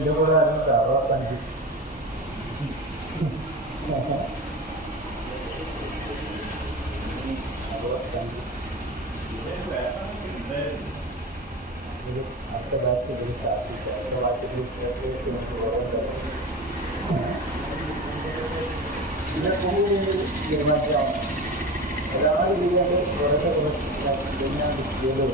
ഇതിൻ്റെ കൂടെ 65. അടുത്ത ബാച്ച് ഇതിനെ കൂടുതൽ തീരുമാനിക്കാം. ഒരാൾ ഇതിൻ്റെ കുറച്ച് ഞാൻ ചെയ്തു.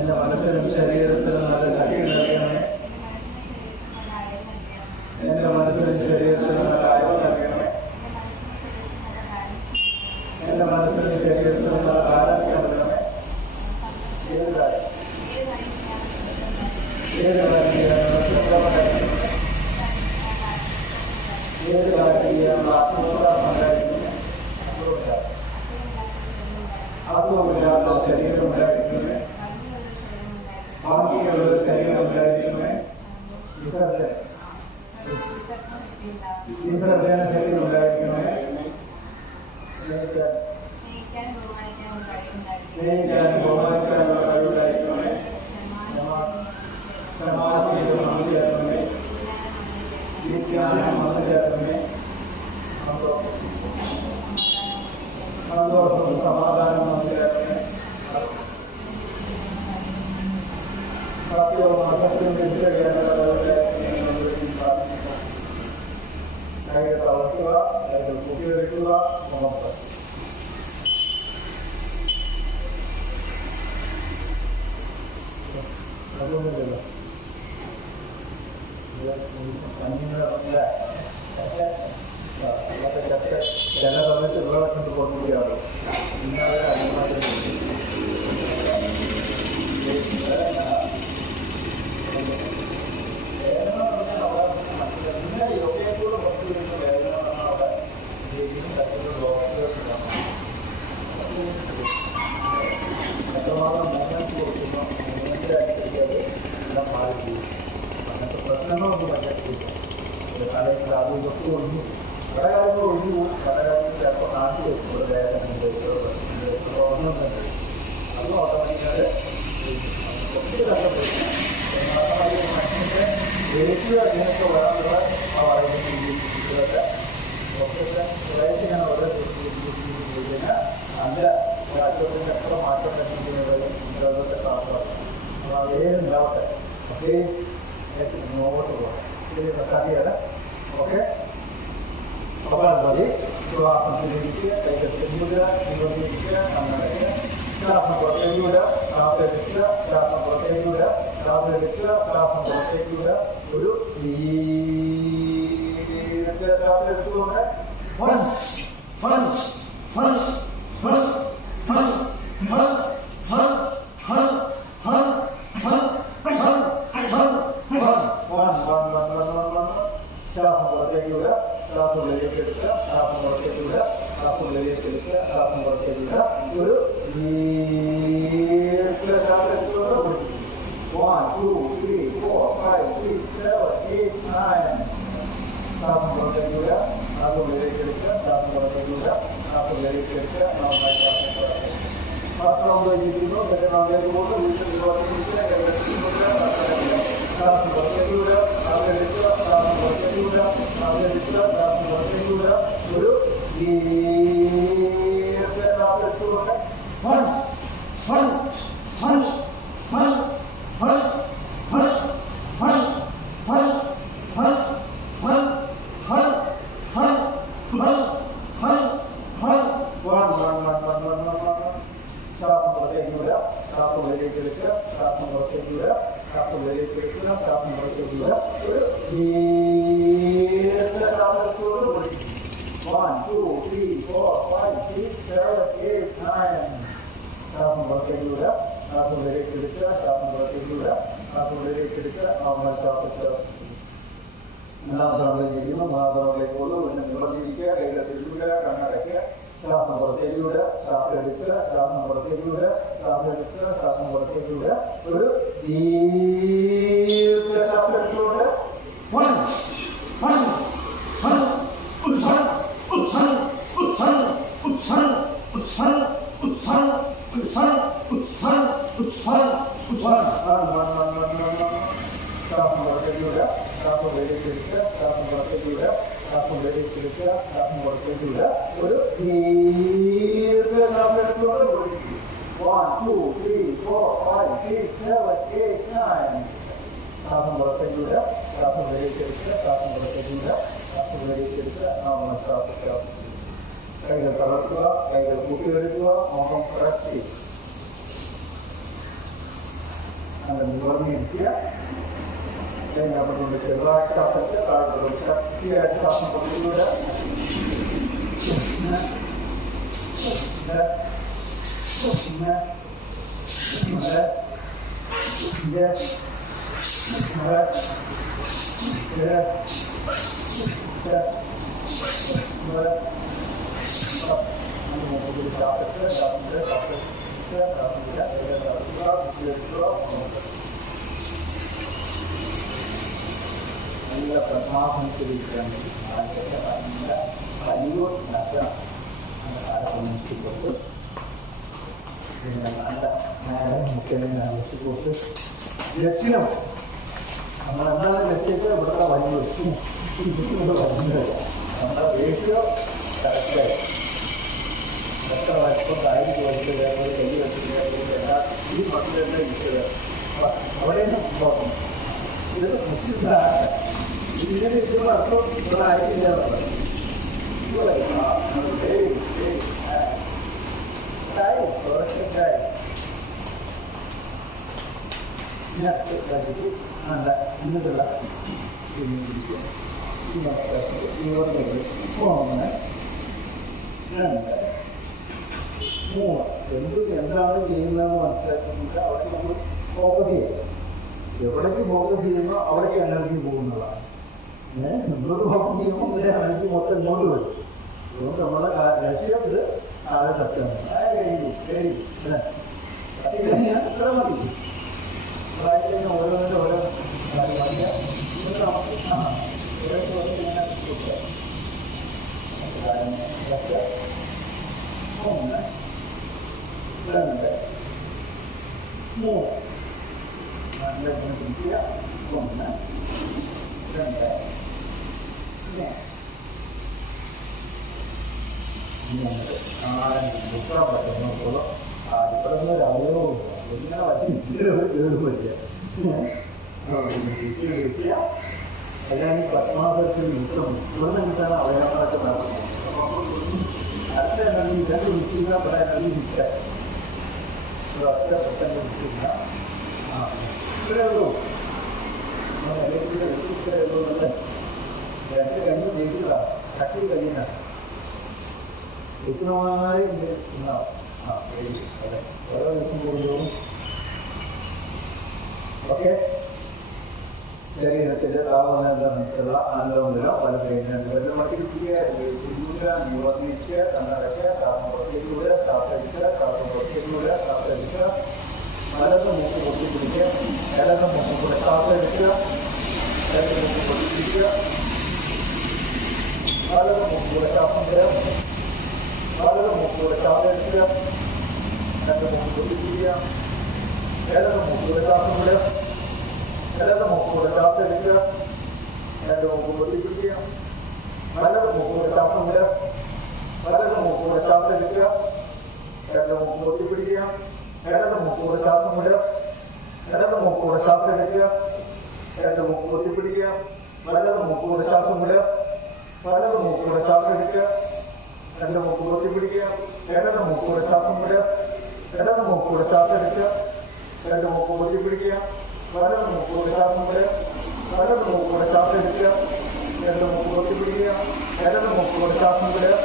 എൻ്റെ മനസ്സിനും ശരീരത്തിനും നല്ല ശക്തി നൽകണമേ. എൻ്റെ മനസ്സിനും ശരീരത്തിനും നല്ല അറിവ് നൽകണമേ. എൻ്റെ മനസ്സിനും ശരീരത്തിനും നല്ല ആരോഗ്യം നൽകണമേ. ഏത് കാര്യം ഏത് കാര്യത്തിലുള്ള ആത്മവിശ്വാസം ഉണ്ടായിരിക്കണമേ. ആത്മവിശ്വാസം ശരീരം ഉണ്ടായിരിക്കണമേ. ബാക്കിയുള്ള ശരീരം ഉണ്ടായിരിക്കണമേ. വിസർജന ശരീരം ഉണ്ടായിരിക്കണമേ. സ്നേഹിക്കാൻ ബഹുമാനിക്കാനുള്ള കഴിവുണ്ടായിരിക്കണമേ. സമാധാനം മനസ്സിലാക്കണമേ. വിജ്ഞാനം മനസ്സിലാക്കണമേ. സന്തോഷം സമാധാനം മനസ്സിലാക്കണമേ. സത്യവും അസത്യവും തിരിച്ചറിയാനുള്ള തളർത്തുക, കുട്ടിയെടുക്കുക. നമുക്ക് അതൊന്നുമില്ലല്ലോ. ചില സമയത്ത് ഉള്ളവർക്ക് കൊണ്ടുകൂടിയാണ് പിന്നെ അവർ അനുമാനം എത്രമാത്രം മൂവ്മെന്റ് കൊടുക്കുന്നു, മൂവ്മെന്റിന്റെ അനുസരിച്ച് അത് എല്ലാം മാറി. അങ്ങനത്തെ പ്രശ്നങ്ങളൊന്നും പറ്റില്ല. അല്ലെങ്കിൽ അത് ഇതൊക്കെ ഒഴിഞ്ഞു പല കാര്യങ്ങൾ ഒഴിഞ്ഞു പോകും. പല കാര്യങ്ങൾ ചിലപ്പോൾ നാട്ടിൽ വെക്കും. ഒരു വേദനയുണ്ട്, പ്രോബ്ലമുണ്ട്. അത് ഓട്ടോമാറ്റിക്കാതെ ഒത്തിരി കഷ്ടപ്പെടും. മനുഷ്യൻ്റെ ദേശീയ ഇങ്ങനത്തെ വരാനുള്ള ആ പറയുന്ന രീതിയിലൊക്കെ ഡോക്ടറുടെ പ്രയത്നം ഓരോ കഴിഞ്ഞാൽ നല്ല രാജ്യത്തിൻ്റെ എത്ര മാറ്റം വരുന്നതിനുള്ളത് ഇന്നത്തെ കാണുന്നത് അത് ഏതുണ്ടാവട്ടെ. അതേ മുന്നോട്ട് പോകണം. ഇത് സാധ്യത. ഓക്കെ, അപ്പോൾ അത് മതി. ശ്വാസം തിരിക്കുക, കൈകൾ തിരുമുക, നിവർത്തിക്കുക, അങ്ങനെ ശ്വാസം പുറത്തേക്ക് വിടുക, ശ്വാസം എടുക്കുക, ശ്വാസം പുറത്തേക്ക് വിടുക, ശ്വാസം എടുക്കുക, ശ്വാസം പുറത്തേക്ക് വിടുക. ഒരു ശ്വാസം എടുത്തുകൊണ്ട് ശ്വാസം പുറത്തേക്ക് വിടുക, ശ്വാസം ഉള്ളിലേക്ക് എടുക്കുക, ശ്വാസം പുറത്തേക്ക് വിടുക, ശ്വാസം ഉള്ളിലേക്ക് എടുക്കുക, ശ്വാസം പുറത്തേക്ക് വിടുക. ഒരു ശ്വാസം എടുത്തുകൊണ്ട് 1, 2, 3, 4, 5, 6, 7, 8, 9. ശ്വാസം പുറത്തേക്ക് വിടുക, ശ്വാസം ഉള്ളിലേക്ക് എടുക്കുക, ശ്വാസം പുറത്തേക്ക് വിടുക, ശ്വാസം ഉള്ളിലേക്ക് എടുക്കുക. നന്നായി ശ്വാസം പുറത്തേക്ക് ഫസ്റ്റ് റൗണ്ട് കഴിഞ്ഞിരിക്കുന്നു. സെക്കൻഡ് റൗണ്ടിലേക്ക് പോകുന്നു. വീണ്ടും ശ്വാസം പുറത്തേക്ക് വിടുക, ശ്വാസം എടുക്കുക, ശ്വാസം പുറത്തേക്ക് വിടുക, ശ്വാസം എടുക്കുക, ശ്വാസം പുറത്തേക്ക് വിടുക. ഒരു ശ്വാസം എടുത്തുകൊണ്ട് ശ്വാസം പുറത്തേക്ക് വിടുക, ശ്വാസം ഉള്ളിലേക്ക് എടുക്കുക, ശ്വാസം പുറത്തേക്ക് വിടുക, ശ്വാസം ഉള്ളിലേക്ക് എടുക്കുക, ശ്വാസം പുറത്തേക്ക് വിടുക. ഒരു ശ്വാസം എടുത്തുകൊണ്ട് 1, 2, 3, 4, 5, 6, 7, 8, 9. ശ്വാസം പുറത്തേക്ക് വിടുക, ശ്വാസം ഉള്ളിലേക്ക് എടുക്കുക, ശ്വാസം പുറത്തേക്ക് വിടുക, ശ്വാസം ഉള്ളിലേക്ക് എടുക്കുക. നോർമൽ ശ്വാസത്തിൽ മൂന്നാമത്തെ റൗണ്ടിലേക്ക് ഇരിക്കുന്നു. മൂന്നാമത്തെ റൗണ്ടിലേക്ക് പോകുന്നു. പിന്നെ നിവർന്നിരിക്കുക, കൈകൾ തിരിക്കുക, കണ്ണടയ്ക്കുക, ശ്വാസം പുറത്തേക്ക് വിടുക, ശ്വാസം എടുക്കുക, ശ്വാസം പുറത്തേക്ക് വിടുക, ശ്വാസം എടുക്കുക, ശ്വാസം പുറത്തേക്ക് വിടുക. ഒരു ശ്വാസം എടുത്തുകൊണ്ട് ശ്വാസം പുറത്തേക്ക് വിടുക, ശ്വാസം ഉള്ളിലേക്ക് എടുക്കുക, ശ്വാസം പുറത്തേക്ക് വിടുക, ശ്വാസം ഉള്ളിലേക്ക് എടുക്കുക, ശ്വാസം പുറത്തേക്ക് വിടുക. ഒരു ശ്വാസം എടുത്തുകൊണ്ട് 1, 2, 3, 4, 5, 6, 7, 8, 9. ശ്വാസം പുറത്തേക്ക് വിടുക, ശ്വാസം ഉള്ളിലേക്ക് എടുക്കുക, ശ്വാസം പുറത്തേക്ക് വിടുക, ശ്വാസം ഉള്ളിലേക്ക് എടുക്കുക. നോർമൽ ശ്വാസം. കൈകൾ തളർത്തുക, കൈകൾ കൂട്ടിയെടുക്കുക, മുഖം പ്രസ് നല്ല നിവർന്നിരിക്കുക. കൊണ്ട് ചെറുതായിട്ട് ശ്വാസത്തിൽ താഴ്ത്തുക, ശക്തിയായിട്ട് ശ്വാസം പുറത്തേക്ക് വിടുക. നല്ല പ്രഭാവത്തിലിരിക്കാൻ വേണ്ടി നല്ല വലിയ നടത്തണം. കാലത്ത് പിന്നെ നല്ല മുഖ്യനെ ആവശ്യപ്പെട്ട് ലക്ഷ്യം നമ്മളെന്താണ് ലക്ഷ്യത്തെ ഇവിടുത്തെ വലിയ ലക്ഷ്യം വരുന്നത് നമ്മുടെ റേഷ്യോ കറക്റ്റായി എത്ര വർഷം ആയിരത്തി വയസ്സ് വേറെ കൈ വെച്ചിട്ട് എല്ലാ ഈ മക്കളുടെ ഇഷ്ടത് അവിടെയാണ് നോക്കണം. ഇത് മുഖ്യമാണ്. ഇതിനെ ഇരിക്കുമ്പോൾ അർത്ഥം ഇവിടെ ആയിട്ടില്ല എന്നുള്ളത്. ഇന്നിട്ടുള്ള എന്താണ് ചെയ്യുന്നതെന്ന് മനസ്സിലാക്കുന്നുണ്ട്. അവിടെ നമ്മൾ ഫോക്കസ് ചെയ്യും. എവിടേക്ക് ഫോക്കസ് ചെയ്യുന്നോ അവിടേക്ക് എനർജി പോകുന്നതാണ്. നമ്മളോട് ഫോക്കസ് ചെയ്യുമ്പോൾ ഇതിന്റെ എനർജി മൊത്തം ഇങ്ങോട്ട് വരും. അതുകൊണ്ട് നമ്മുടെ ലക്ഷ്യത്തിൽ താഴെ തട്ടാണ്. തട്ടിക്കഴിഞ്ഞാൽ ഇത്ര മതി. പ്രായത്തിലേക്ക് ഓരോന്നിൻ്റെ ഓരോ കാര്യമില്ല. ഇത് നമുക്ക് ഒന്ന്, രണ്ട്, മൂന്ന്. നല്ല പിടിക്കുക. ഒന്ന്, രണ്ട്, ബുക്കാൻ പറ്റുന്നോളൂ. ഇപ്പോഴൊന്നും രാവിലെ ഇങ്ങനെ വച്ചിട്ട് പറ്റിയ എല്ലാം ഈ പത്മാസത്തിൽ നിൽക്കും. ഇവിടെ നിന്നിട്ടാണ് അവയവങ്ങളൊക്കെ നടക്കുന്നത്. അടുത്ത എനർജി ഇതൊക്കെ നിൽക്കുന്ന ഇവിടെ എനർജി നിൽക്കാൻ ഒരൊറ്റ പ്രശ്നം കിട്ടില്ല. ഇത്രയേ ഉള്ളൂ. ഇത്രയേ ഉള്ളൂ എന്നല്ലേ. രണ്ട് കണ്ണു ജയിച്ചതാണ്, കട്ടി കഴിയുന്നതാണ്. വ്യക്തമായി ഉണ്ടാവും. അതെ, ഓരോ ദിവസം കൂടുമ്പോഴും ഓക്കെ ശരീരത്തിന്റെ താപനില ആനന്ദമുള്ള പല പേരുകൾ മട്ടിക്കുക, നിവർത്തിക്കുക, കണ്ണടയ്ക്കുക, ശ്വാസം പുറത്തേക്കൂടെ, ശ്വാസടിക്കുക, ശ്വാസം പുറത്തേക്കൂടെ, ശ്വാസടിക്കുക, വലത് മൂക്ക് പൊട്ടിപ്പിടിക്കുക, ഇടത് മൂക്ക് കൂടെ ശ്വാസമെടുക്കുക, ഇടത് മൂക്ക് പൊട്ടിപ്പിടിക്കുക, വലത് മൂക്ക് കൂടെ ശ്വാസം വിടുക, വലത് മൂക്ക് കൂടെ ശ്വാസമെടുക്കുക, രണ്ട് മൂക്ക് പൊട്ടിപ്പിടിക്കുക, ഇടത് മൂക്ക് കൂടെ ശ്വാസം വിടുക, ഇടത് മൂക്ക് കൂടെ ശ്വാസം എടുക്കുക, രണ്ട് മൂക്ക് പൊട്ടിപ്പിടിക്കുക, വലത് മൂക്ക് കൂടെ ശ്വാസം വിടുക, വലത് മൂക്ക് കൂടെ ശ്വാസം എടുക്കുക, രണ്ട് മൂക്ക് പൊട്ടിപ്പിടിക്കുക, ഇടത് മൂക്ക് കൂടെ ശ്വാസം വിടുക, ഇടത് മൂക്ക് കൂടെ ശ്വാസം എടുക്കുക, രണ്ട് മൂക്ക് പൊട്ടിപ്പിടിക്കുക, വലത് മൂക്ക് കൂടെ ശ്വാസം വിടുക, വലത് മൂക്ക് കൂടെ ശ്വാസം എടുക്കുക, രണ്ട് മൂക്ക് പൊട്ടിപ്പിടിക്കുക, ഇടത് മൂക്ക് കൂടെ ശ്വാസം വിടുക, ഇടത് മൂക്ക് കൂടെ ശ്വാസം എടുക്കുക, രണ്ട് മൂക്ക് പൊട്ടിപ്പിടിക്കുക, വലത് മൂക്ക് കൂടെ ശ്വാസം വിടുക, വലത് മൂക്ക് കൂടെ ശ്വാസം എടുക്കുക, രണ്ട് മൂക്ക് പൊട്ടിപ്പിടിക്കുക, ഇടത് മൂക്ക് കൂടെ ശ്വാസം വിടുക,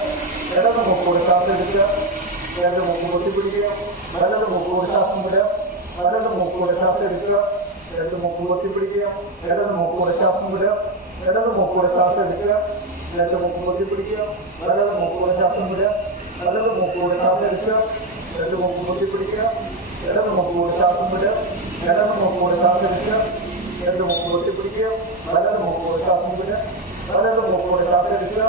ഇടത് മൂക്ക് കൂടെ ശ്വാസം എടുക്കുക, രണ്ട് മൂക്ക് പൊട്ടിപ്പിടിക്കുക, വലത് മൂക്ക് കൂടെ ശ്വാസം വിടുക, വലത് മൂക്ക് കൂടെ ശ്വാസം എടുക്കുക, രണ്ട് മൂക്ക് പൊട്ടിപ്പിടിക്കുക, ഇടത് മൂക്ക് കൂടെ ശ്വാസം വിടുക, ഇടത് മൂക്ക് കൂടെ ശ്വാസം എടുക്കുക, രണ്ട് മൂക്ക് പൊട്ടിപ്പിടിക്കുക, വലത് മൂക്ക് കൂടെ ശ്വാസം വിടുക, വലത് മൂക്ക് കൂടെ ശ്വാസം എടുക്കുക, രണ്ട് മൂക്ക് പൊട്ടിപ്പിടിക്കുക, ഇടത് മൂക്ക് കൂടെ ശ്വാസം വിടുക, ഇടത് മൂക്ക് കൂടെ ശ്വാസം എടുക്കുക, രണ്ട് മൂക്ക് പൊട്ടിപ്പിടിക്കുക, വലത് മൂക്ക് കൂടെ ശ്വാസം വിടുക, വലത് മൂക്ക് കൂടെ ശ്വാസം എടുക്കുക,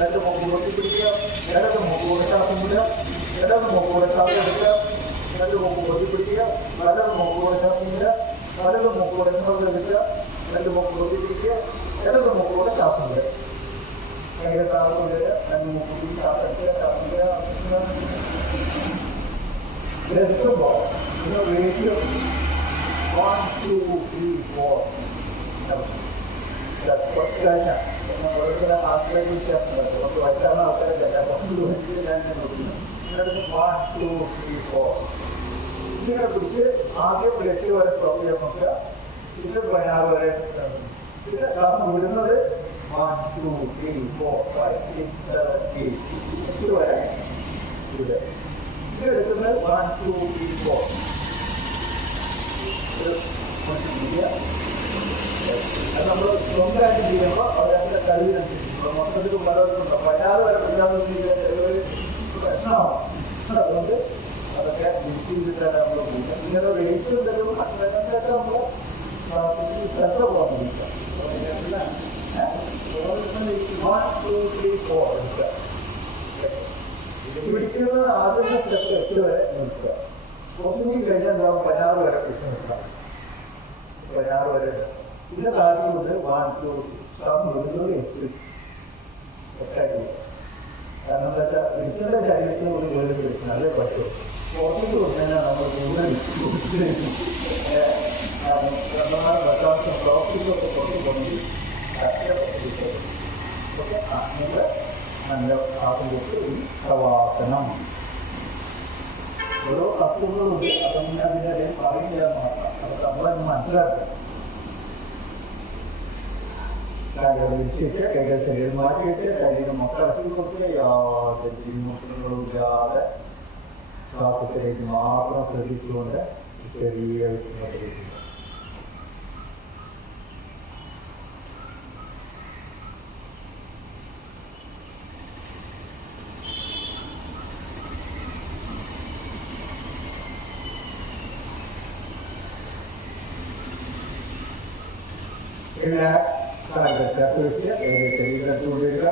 രണ്ട് മൂക്ക് പൊട്ടിപ്പിടിക്കുക, ഇടത് മൂക്ക് കൂടെ ശ്വാസം വിടുക, ഇടത് മൂക്ക് കൂടെ ശ്വാസം എടുക്കുക, രണ്ട് മൂക്ക് പൊട്ടിപ്പിടിക്കുക, വലത് മൂക്ക് കൂടെ ശ്വാസം വിടുക, വലത് മൂക്ക് കൂടെ ശ്വാസം എടുക്കുക, രണ്ട് മൂക്ക് പൊട്ടിപ്പിടിക്കുക, ഇടത് മൂക്ക് കൂടെ ശ്വാസം വിടുക. രണ്ട് മൂക്ക് കൂടി ശ്വാസം എടുക്കുക, ശ്വാസം വിടുക. നിർത്തുമ്പോൾ നിങ്ങൾ റേഷ്യോ 1, 2, 3, 4 കുറച്ചാഴ്ച ഓരോരുത്തരെ ആശ്രയിച്ച് നമുക്ക് വറ്റാവുന്ന ആൾക്കാരല്ല, കുറച്ച് ദൂരത്തിൽ ഞാൻ നോക്കുന്നു. 1, 2, 3, 4 ഇതിനെ കുറിച്ച് ആദ്യം 8 വരെ സ്റ്റോപ്പ് ചെയ്യാൻ നോക്കുക, പിന്നെ 16 വരെ. പിന്നെ ശ്വാസം വിടുന്നത് 1, 2, 3, 4, 5, 6, 7, 8 8 വരെ. ഇത് എടുക്കുന്നത് 1, 2, 3, 4 അത് നമ്മൾ സ്വന്തമായിട്ട് ചെയ്യുമ്പോൾ അവരതിൻ്റെ കഴിവിനനുസരിച്ച് മൊത്തത്തിൽ പലർക്കുണ്ടോ 16 വരെ പ്രശ്നമാവും. അതുകൊണ്ട് അതൊക്കെ ലിസ്റ്റ് ചെയ്തിട്ടാണ് നമ്മൾ പോകുന്നത്. ഇങ്ങനെ റേറ്റ് എന്തെങ്കിലും അതിനൊക്കെ നമ്മൾ ശ്രദ്ധ പോകുന്നില്ല. 1, 2, 3, 4 എടുക്കുക. പിടിക്കുന്നത് ആദ്യത്തെ സ്റ്റെപ്പ് 8 വരെ നിൽക്കുക. കുറച്ചുകൂടി കഴിഞ്ഞാൽ എന്താ 16 വരെ പിടിച്ച് നിൽക്കാം. 16 വരെ പിന്നെ താഴ്ത്തുന്നത് 1, 2 ശ്വാസം വിടുന്നത് 8 കാരണം എന്താ വെച്ചാൽ പിടിച്ചതിന്റെ ശരീരത്തിന് ഒരു ജോലി പിടിക്കുന്നത് അതേ പറ്റും. പുറത്തേക്ക് വന്നാൽ നമ്മൾ കൂടുതൽ ഭക്ഷാംശം പ്രോഫിറ്റൊക്കെ പുറത്ത് പോകണമെങ്കിൽ ഓക്കെ. നിങ്ങൾ നല്ല ശ്വാസം കൊടുത്ത് പ്രവാസനം ഓരോ തത്വങ്ങളുണ്ട്. അതൊന്നും അതിൻ്റെ ഇടയിൽ പറയുന്നില്ല മാത്രം. അത് നമ്മളത് മനസ്സിലാക്കുക. വിരിച്ചിട്ട് കൈകൾ ശരീരം മാറ്റിയിട്ട് ശരീരം മൊത്തം കൊടുക്കുക. യാതൊരു ബുദ്ധിമുട്ടുകളില്ലാതെ ശ്വാസത്തിലേക്ക് മാത്രം ശ്രദ്ധിച്ചുകൊണ്ട് ചെറിയ വിഷയം. റിലാക്സ് ചേർത്ത് വെച്ച് ശരീരത്തിൽ കൊണ്ടിരിക്കുക,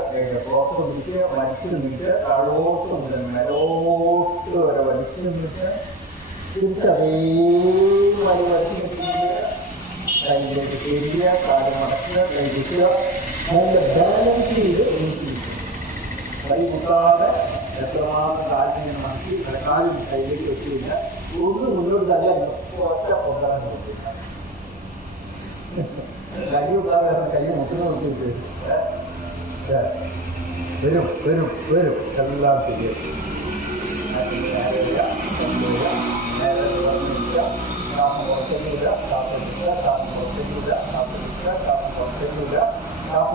പുറത്ത് കൊണ്ടിരിക്കുക, വലിച്ചു നിന്നിട്ട് താഴോട്ട് മുതൽ മേലോട്ട് വരെ വലിച്ചു നിന്നിട്ട് തിരിച്ചതേ വലിച്ചു നിൽക്കുക. കൈയിലേക്ക് തിരിയുക, കാല് മടക്കുക, കൈ വെക്കുക, നല്ല ബാലൻസ് ചെയ്ത് കൈ മുട്ടാതെ എത്രമാത്രം കാലിനെ മടക്കി കാലിൽ കൈയിലേക്ക് വെച്ച് കഴിഞ്ഞാൽ ഒന്ന് മുന്നോട്ട് തന്നെ ഒറ്റ പൊട്ടാൻ നോക്കില്ല. കഴിവുണ്ടാകാൻ കൈ മുട്ടുന്ന നോക്കിയിട്ട് വരും വരും വരും എല്ലാം ശരിയാക്കും.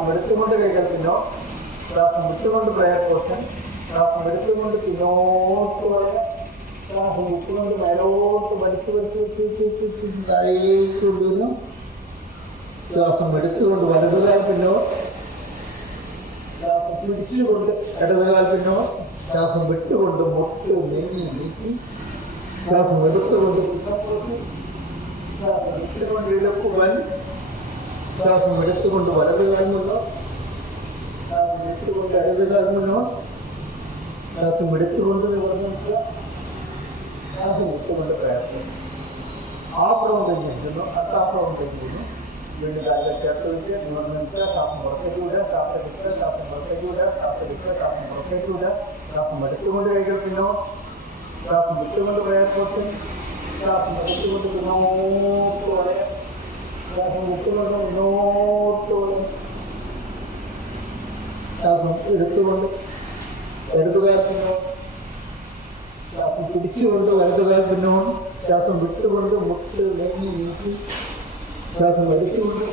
ശ്വാസം എടുത്തുകൊണ്ട് കൈകൾ പിന്നോ, ശ്വാസം വിട്ടുകൊണ്ട് പ്രയർ പോർഷൻ, ശ്വാസം എടുത്തുകൊണ്ട് പിന്നോട്ട് പറയാം, ശ്വാസം വിട്ടുകൊണ്ട് മേലോട്ട് വലിച്ചു താഴേക്ക് കൊണ്ടുവന്നു, ശ്വാസം എടുത്തുകൊണ്ട് വലതുകാൽ പിന്നോ, ശ്വാസം പിടിച്ചുകൊണ്ട് ഇടതുകാൽ പിന്നോ, ശ്വാസം വിട്ടുകൊണ്ട് മുട്ട് നീക്കി, ശ്വാസം എടുത്തുകൊണ്ട് ശ്വാസം വിട്ടുകൊണ്ട് ഇഴക്കുവാൻ, ശ്വാസം എടുത്തുകൊണ്ട് വലതുകാൽ മുന്നോ, ശ്വാസം എടുത്തുകൊണ്ട് ഇടതുകാൽ മുന്നോ, ശ്വാസം എടുത്തുകൊണ്ട് നിവർന്നിക്കുക, ശ്വാസം വിട്ടുകൊണ്ട് പ്രയത്നം. ആ പ്രവം കഴിഞ്ഞിരിക്കുന്നു, അത്താപ്രവം കഴിഞ്ഞിരുന്നു. വീണ്ടും കാലിലെ ചേർത്ത് വെച്ച് നിവർന്ന് നിൽക്കുക, ശ്വാസം പുറത്തേക്ക് വിടുക, ശ്വാസം എടുക്കുക, ശ്വാസം പുറത്തേക്ക് വിടുക, ശ്വാസം എടുക്കുക, ശ്വാസം പുറത്തേക്ക് വിടുക, ശ്വാസം എടുത്തുകൊണ്ട് കൈകൾ പിന്നോ, ശ്വാസം വിട്ടുകൊണ്ട് പ്രയത്നം, ശ്വാസം എടുത്തുകൊണ്ട് മുന്നോട്ട് പറയാം, ശ്വാസം വിട്ടുകൊണ്ട് മുന്നോട്ട് പറയാം, ശ്വാസം എടുത്തുകൊണ്ട് വലതുകാൽ പിന്നോ, ശ്വാസം പിടിച്ചുകൊണ്ട് വലതുകാൽ പിന്നോ, ശ്വാസം വിട്ടുകൊണ്ട് മുട്ട് നീക്കി, ശ്വാസം എടുത്തുകൊണ്ട്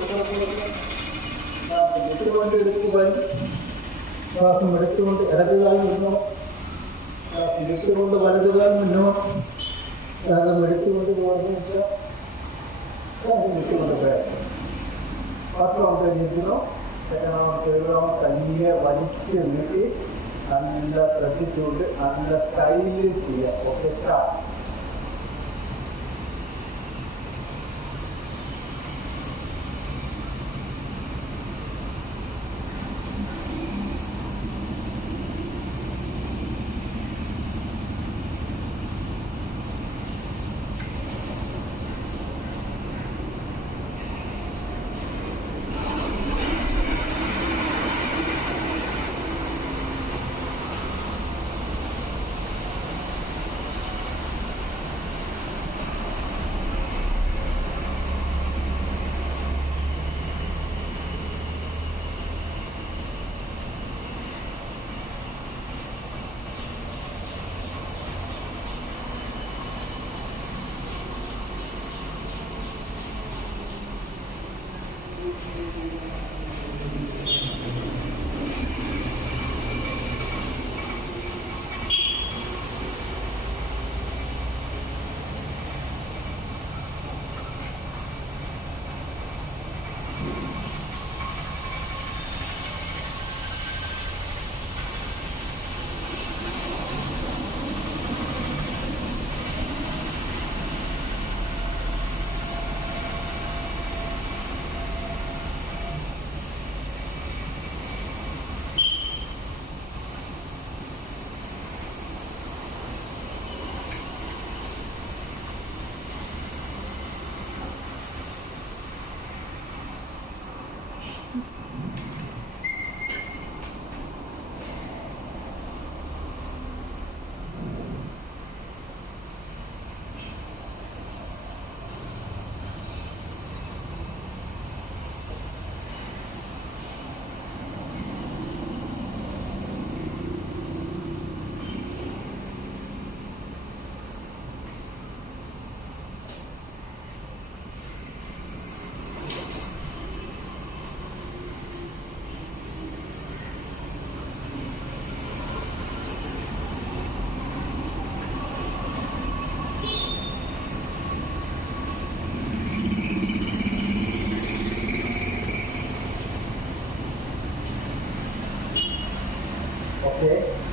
ശ്വാസം വിട്ടുകൊണ്ട് എടുക്കുവാൻ, ശ്വാസം എടുത്തുകൊണ്ട് ഇടതുകാൽ മുന്നോ, ശ്വാസം വിട്ടുകൊണ്ട് വലതുകാൽ മുന്നോ, ശ്വാസം എടുത്തുകൊണ്ട് ഓർമ്മിക്കുക, ശ്വാസം വിട്ടുകൊണ്ട് പ്രയത്നം. പത്രം കഴിഞ്ഞിരിക്കുന്നു. തനിയെ വലിച്ച് നീട്ടി നല്ല ശ്രദ്ധിച്ചുകൊണ്ട് നല്ല സ്റ്റൈലിൽ ചെയ്യുക. Okay, start.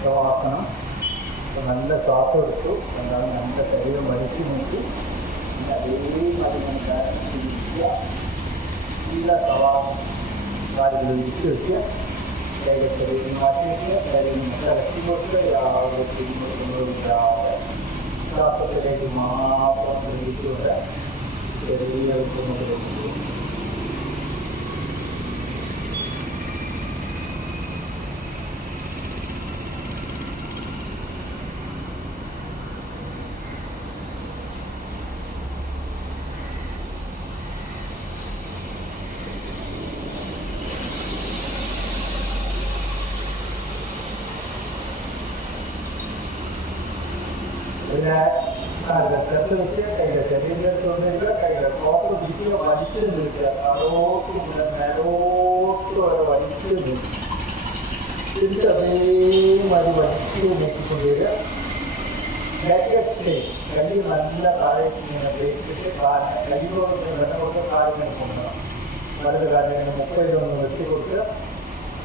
ശവാസനം. നല്ല ശ്വാസം എടുത്തു, എന്താണ് നമ്മുടെ ശരീരം വലിച്ചു നോക്കി അതേമാതിരി നമുക്ക് നല്ല ശവാസം കാലുകൾ ഇടിച്ചു വയ്ക്കുക, ശരീരം മാറ്റി വയ്ക്കുക, ശരീരം ഇറക്കി കൊടുക്കുക, യാതൊരു പിരിമുറുക്കുന്നതില്ലാതെ ശ്വാസത്തിലേക്ക് മാത്രം ശ്രമിച്ചുകൊണ്ട് ചെറിയ വെക്കുന്നത്. പിന്നെ ചേർത്ത് വെച്ച് കൈയുടെ ചെറിയ എടുത്തുകൊണ്ടിരിക്കുക, കൈയുടെ പ്രോപ്പർ പിടിക്കുക, വലിച്ചു നിൽക്കുക, അതോട്ട് മേലോട്ട് വരെ വലിച്ചു നിൽക്കുക. തിരിച്ച് അതേമാതിരി വലിച്ചു നീക്കിക്കൊണ്ടിരിക്കുക. കൈ നല്ല താഴേക്ക് ഇങ്ങനെ തേച്ചിട്ട് കൈയോട് വെള്ളം കൊടുത്ത് കാലിനെ കൊണ്ടുവരണം. വലത് കാലിനെ 30 നിർത്തി കൊടുക്കുക,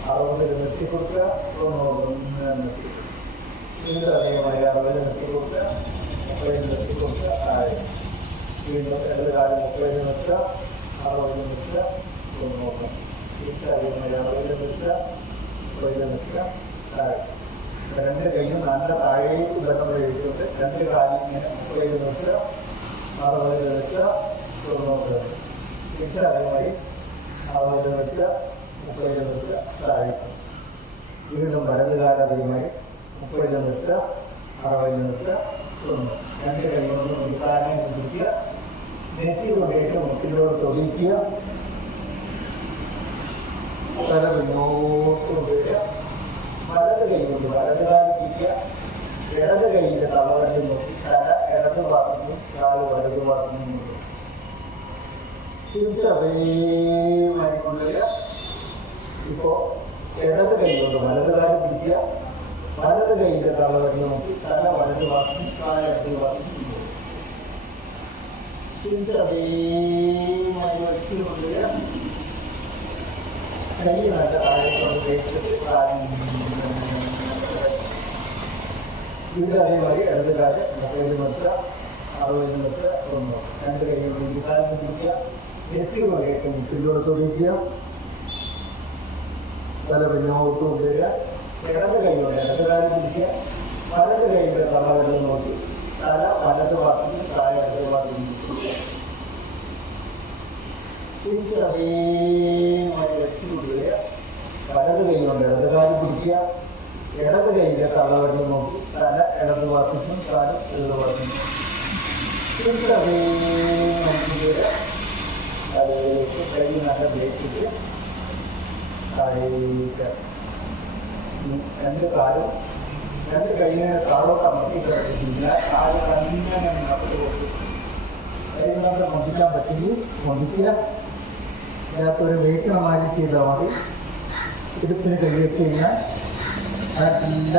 60 നിർത്തി കൊടുക്കുക, 90 നിർത്തി കൊടുക്കുക. വീണ്ടും അതേമാതിരി 60 നിർത്തി കൊടുക്കുക, 30 നിർത്തി കൊടുക്കുക, താഴെ വീണ്ടും ഇടത് കാലം 30 നിർത്തുക, 60 നിർത്തുക, 90 തിരിച്ച് അതേമാതിരി 60 നിർത്തുക, 30 നിർത്തുക, താഴെ. രണ്ട് കൈയും നല്ല താഴേക്ക് വെള്ളം കഴിച്ചുകൊണ്ട് രണ്ട് കാലിൽ ഇങ്ങനെ 30 നിർത്തുക, 60 നിർത്തുക, 90 തിരിച്ച് അതേമാതിരി 60 നിർത്തുക, 30 നിർത്തുക, താഴെ. വീണ്ടും വലത് കാലം അതേമാതിരി 30 നിർത്തുക, 60 നിർത്തുക, 90. രണ്ട് കൈ കൊണ്ട് മുൻകാലിനെ പിടിക്കുക, നെറ്റി കൊണ്ടിട്ട് മുട്ടിലോട് തൊടിക്കുക, തല പിന്നോട്ട് കൊണ്ടുവരിക. വലത് കൈ കൊണ്ട് വലത് കാലം പിടിക്കുക, ഇടത് കൈയിൻ്റെ തലവരൽ നോക്കി തല ഇടത് ഭാഗത്തും കാല് വലത് ഭാഗത്തും കൊണ്ടുവരിക. തിരിച്ച് അതേമാതിരി കൊണ്ടുവരിക. ഇപ്പോൾ ഇടത് കൈ കൊണ്ട് വലത് കാലം പിടിക്കുക, വലത് കൈയിൻ്റെ തലവരൽ നോക്കി തല വലത് ഭാഗത്തും കാല് ഇടത് ഭാഗത്തും കൊണ്ടുവരിക. തിരിച്ച് അതേമാതിരി വെച്ച് കൊണ്ടുവരിക. കൈ നല്ല താഴേക്കൊണ്ട് തേച്ചിട്ട് ഇത് അതേമാതിരി ഇടത് കാല് 30 നിർത്തുക, 60 നിർത്തുക, 90. രണ്ട് കൈ കൊണ്ട് മുൻകാലിന് പിടിക്കുക, നെറ്റി കൊണ്ടിട്ട് മുട്ടിലോട് തൊടിക്കുക, തല പിന്നോട്ട് കൊണ്ടുവരിക. ഇടത് കൈ കൊണ്ട് ഇടത് കാലം പിടിക്കുക, വലത് കൈയുടെ തലവരൽ നോക്കി തല വലത് ഭാഗത്തും താഴെ ഇടത് ഭാഗത്തും തിരിച്ച് അതേമാതിരി വെച്ച് കൊണ്ടുവരിക. വലത് കൈ കൊണ്ട് ഇടത് കാലം പിടിക്കുക, ഇടത് കൈയുടെ തലവരൽ നോക്കി തല ഇടത് ഭാഗത്തും കാല് ഇടത് ഭാഗത്തും തിരിച്ച് അതേമാതിരി കൊണ്ടുവരിക. അതിലേക്ക് കൈ നല്ല തേച്ചിട്ട് താഴേക്ക് രണ്ട് കാലും രണ്ട് കൈയിനെ താഴോട്ട് അമർത്തി കിടക്കില്ല. കാല് അങ്ങനെ നടത്തി കൊടുത്തു കൈ നമ്മൾ പൊന്തിക്കാൻ പറ്റില്ല, പൊന്തിക്കുക. ഇതിനകത്തൊരു വെയിറ്റ് മാറ്റി ചെയ്താൽ മതി. ഇടുപ്പിന് കൈ വെച്ച് കഴിഞ്ഞാൽ നല്ല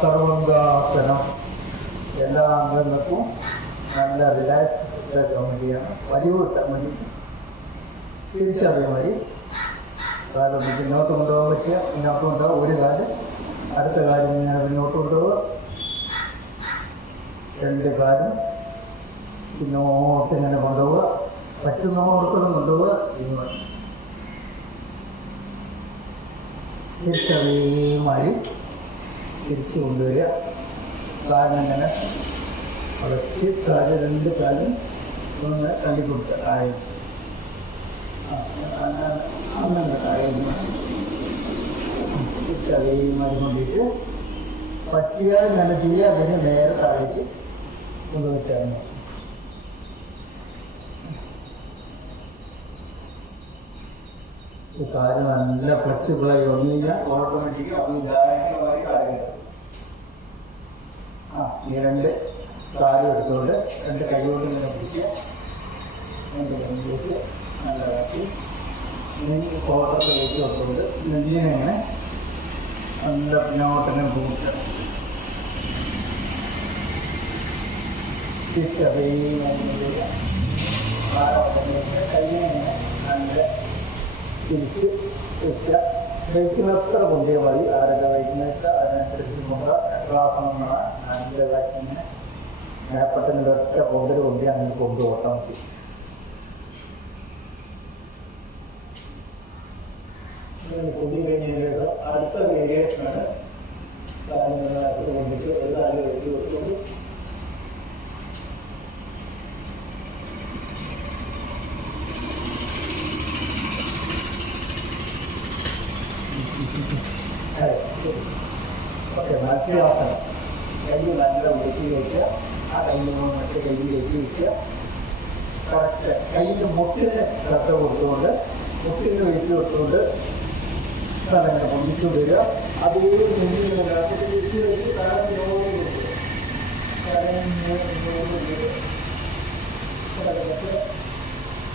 സർവംഗാസനം എല്ലാ അംഗങ്ങൾക്കും നല്ല റിലാക്സ് ആക്കാൻ വേണ്ടിയാണ്. വലിവ് കിട്ടാൻ വേണ്ടി തിരിച്ചറിയാൻ മതി. കാലം മുന്നോട്ട് കൊണ്ടുപോകാൻ പറ്റുക, മുന്നോട്ട് കൊണ്ടുപോകുക. ഒരു കാലം അടുത്ത കാലം ഇങ്ങനെ മുന്നോട്ട് കൊണ്ടുപോവുക, രണ്ട് കാലം പിന്നോട്ട് ഇങ്ങനെ കൊണ്ടുപോവുക, പറ്റുന്നോടത്തോളം കൊണ്ടുപോവുക. ഇങ്ങനെ തിരിച്ചറിയുമായി തിരിച്ചു കൊണ്ടുവരിക. കാലം ഇങ്ങനെ അടച്ച് കാല് രണ്ട് കാലും ഒന്ന് തള്ളിക്കൊടുക്കുക. ആയം അങ്ങനെ കാര്യം തിരിച്ചറിയുമായി കൊണ്ടിട്ട് പറ്റിയാൽ ഇങ്ങനെ ചെയ്യുക. അല്ലെങ്കിൽ നേരെ താഴേക്ക് കൊണ്ടുവച്ചാൽ കാര്യം നല്ല ഫ്ലെക്സിബിളായി വന്നു കഴിഞ്ഞാൽ ഓട്ടോമാറ്റിക് അഭിധാനമായി കാര്യം. ഈ രണ്ട് കാര്യം എടുത്തുകൊണ്ട് രണ്ട് കൈകൊണ്ട് ഇങ്ങനെ പിടിക്കുക, രണ്ട് കൈ പിടിച്ച് നല്ലതാക്കി നെഞ്ച് കോട്ടത്ത് വെച്ച് കൊടുത്തുകൊണ്ട് നെഞ്ചിനെ ഇങ്ങനെ നല്ല പിന്നോട്ടിനെ പൂട്ട് തിരിച്ചറിയുക. കൈയെ ഇങ്ങനെ നല്ല തിരിച്ച് വെച്ച വയ്ക്കുന്നത്ര കൊണ്ടേ മതി. ആരൊക്കെ വയ്ക്കുന്നേച്ച അതിനനുസരിച്ച് കൊണ്ടുക. എത്രാസനം നല്ലതാക്കി ഇങ്ങനെ മേപ്പട്ടിൻ്റെ ഒറ്റ കൊണ്ടൽ കൊണ്ടേ അങ്ങനെ കൊണ്ടുപോട്ടാൽ മതി. കൊതി കഴിഞ്ഞതിന് ശേഷം അടുത്ത വേരിയേഷനാണ് കാര്യങ്ങളായിട്ട് കൊണ്ടിട്ട് എല്ലാവരും എഴുതി വെച്ചുകൊണ്ട് ഓക്കെ. മനസ്സിലാക്കണം. കൈ നല്ല ഉയർത്തി വയ്ക്കുക, ആ കയ്യിൽ മറ്റേ കയ്യിൽ കയറ്റി വയ്ക്കുക. കറക്റ്റ് കയ്യിൻ്റെ മുട്ടിന് ശ്രദ്ധ കൊടുത്തുകൊണ്ട് മുട്ടിന് വെച്ച് കൊടുത്തുകൊണ്ട് സ്ഥലങ്ങൾ പൊന്തിച്ചു വരിക. അതേ നെഞ്ചിൽ തിരിച്ച് വെച്ച് തലയോട്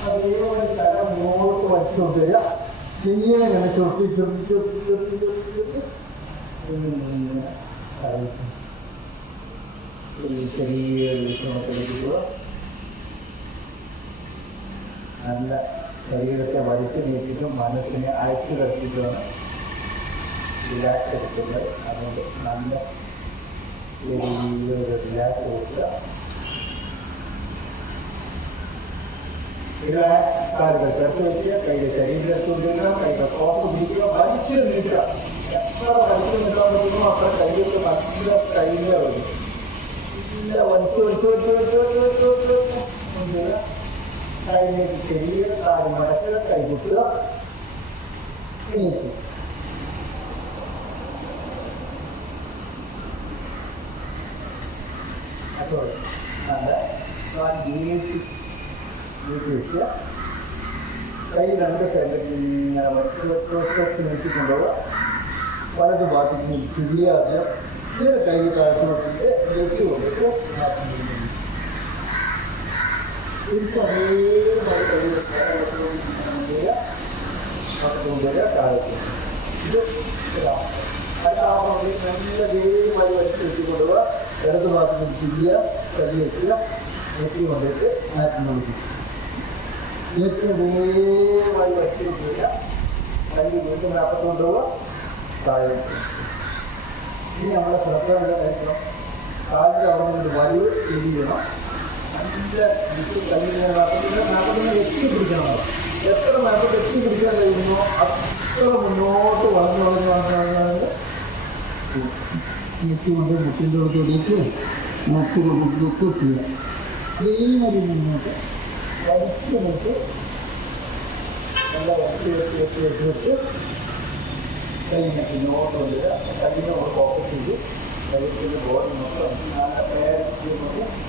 അതേപോലെ തല മുന്നോട്ട് വലിച്ചുകൊണ്ട് വരിക. ഇങ്ങനെ ഇങ്ങനെ ചുരുട്ടി ചുരുട്ടി ചുരുട്ടി ചുരുട്ടി ചുരുട്ടി ചുരുട്ടി ചെറിയ വീക്ഷണത്തിലേക്ക് നല്ല ശരീരത്തെ വലിച്ചു നീട്ടിയിട്ടും മനസ്സിനെ അയച്ചു കടത്തിയിട്ടുമാണ് റിലാക്സ് എടുക്കുന്നത്. അതുകൊണ്ട് നല്ല ചെറിയൊരു റിലാക്സ് കൊടുക്കുക. റിലാക്സ് കാലുകൾ ചേർത്ത് വയ്ക്കുക. കൈയുടെ ശരീരത്തിൽ കൊണ്ടുവരിക. കൈകൾ പുറത്ത് പിടിക്കുക. വലിച്ചു നീട്ടുക. എത്ര വലിച്ചു നിൽക്കാൻ പറ്റുമോ അത്ര കൈകൾ നല്ല കൈയിലെ വരും. ഇല്ല വലിച്ചു വലിച്ചു വലിച്ചു വലിച്ചു വലിച്ചു വലിച്ചു വലിച്ചു കൊണ്ടുവരിക. കൈയിലേക്ക് ചെറിയ കാല് മടക്കുക. കൈ കുത്തുക. നീക്കുക. അപ്പോൾ നല്ല നീട്ടി വെക്കുക. കൈ രണ്ട് സൈഡിലേക്ക് ഇങ്ങനെ വച്ച് നീട്ടിക്കൊണ്ടുപോവുക. വലത് ഭാഗത്തേക്ക് തിരിയാതെ കൈ താഴ്ത്തി വെച്ചിട്ട് വെട്ടി കൊണ്ടിട്ട് തിരിച്ച് അതേപോലെ കൈ കൊണ്ടുവരിക. താഴത്ത് ഇത് അല്ലാതെ നല്ല വേഗമായി വലിച്ച് വെട്ടിക്കൊണ്ടുപോവുക. ഇടത് ഭാഗത്തേക്ക് തിരിയുക. കൈ വെക്കുക. വെട്ടി കൊണ്ടിട്ട് മാറ്റി നോക്കി വേഗമായി വലിച്ചു കൊണ്ടുവരിക. കൈ വീണ്ടും നാപ്പത്ത് കൊണ്ടുപോവുക. താഴെ ഇനി നമ്മളെ ശ്രദ്ധ കഴിക്കണം. കാലിൻ്റെ അവിടെ നിന്ന് വലിവ് തിരിയണം. നല്ല കൈയിനെ നാൽപ്പത്തിനെ എത്തി പിടിക്കണം. എത്ര നാൽപ്പത് എത്തി പിടിക്കാൻ കഴിയുമോ അത്ര മുന്നോട്ട് വളർന്നു വളർന്ന് വളർന്നു നെറ്റിക്കൊണ്ട് മുട്ടിൻ്റെ അടുത്തോടേക്ക് മുട്ട് കൊടുത്ത് ചെയ്യുക. അതേമാതിരി മുന്നോട്ട് വലിച്ചു മുട്ട് നല്ല വെച്ച് വെച്ച് വെച്ച് വെച്ച് വെച്ച് കൈയിനെ പിന്നോട്ട് വരിക. കൈയിനെ നമ്മൾ ഫോക്കസ് ചെയ്ത് കൈത്തിൻ്റെ ബോഡി മൊത്തം നല്ല പേരൊക്കെ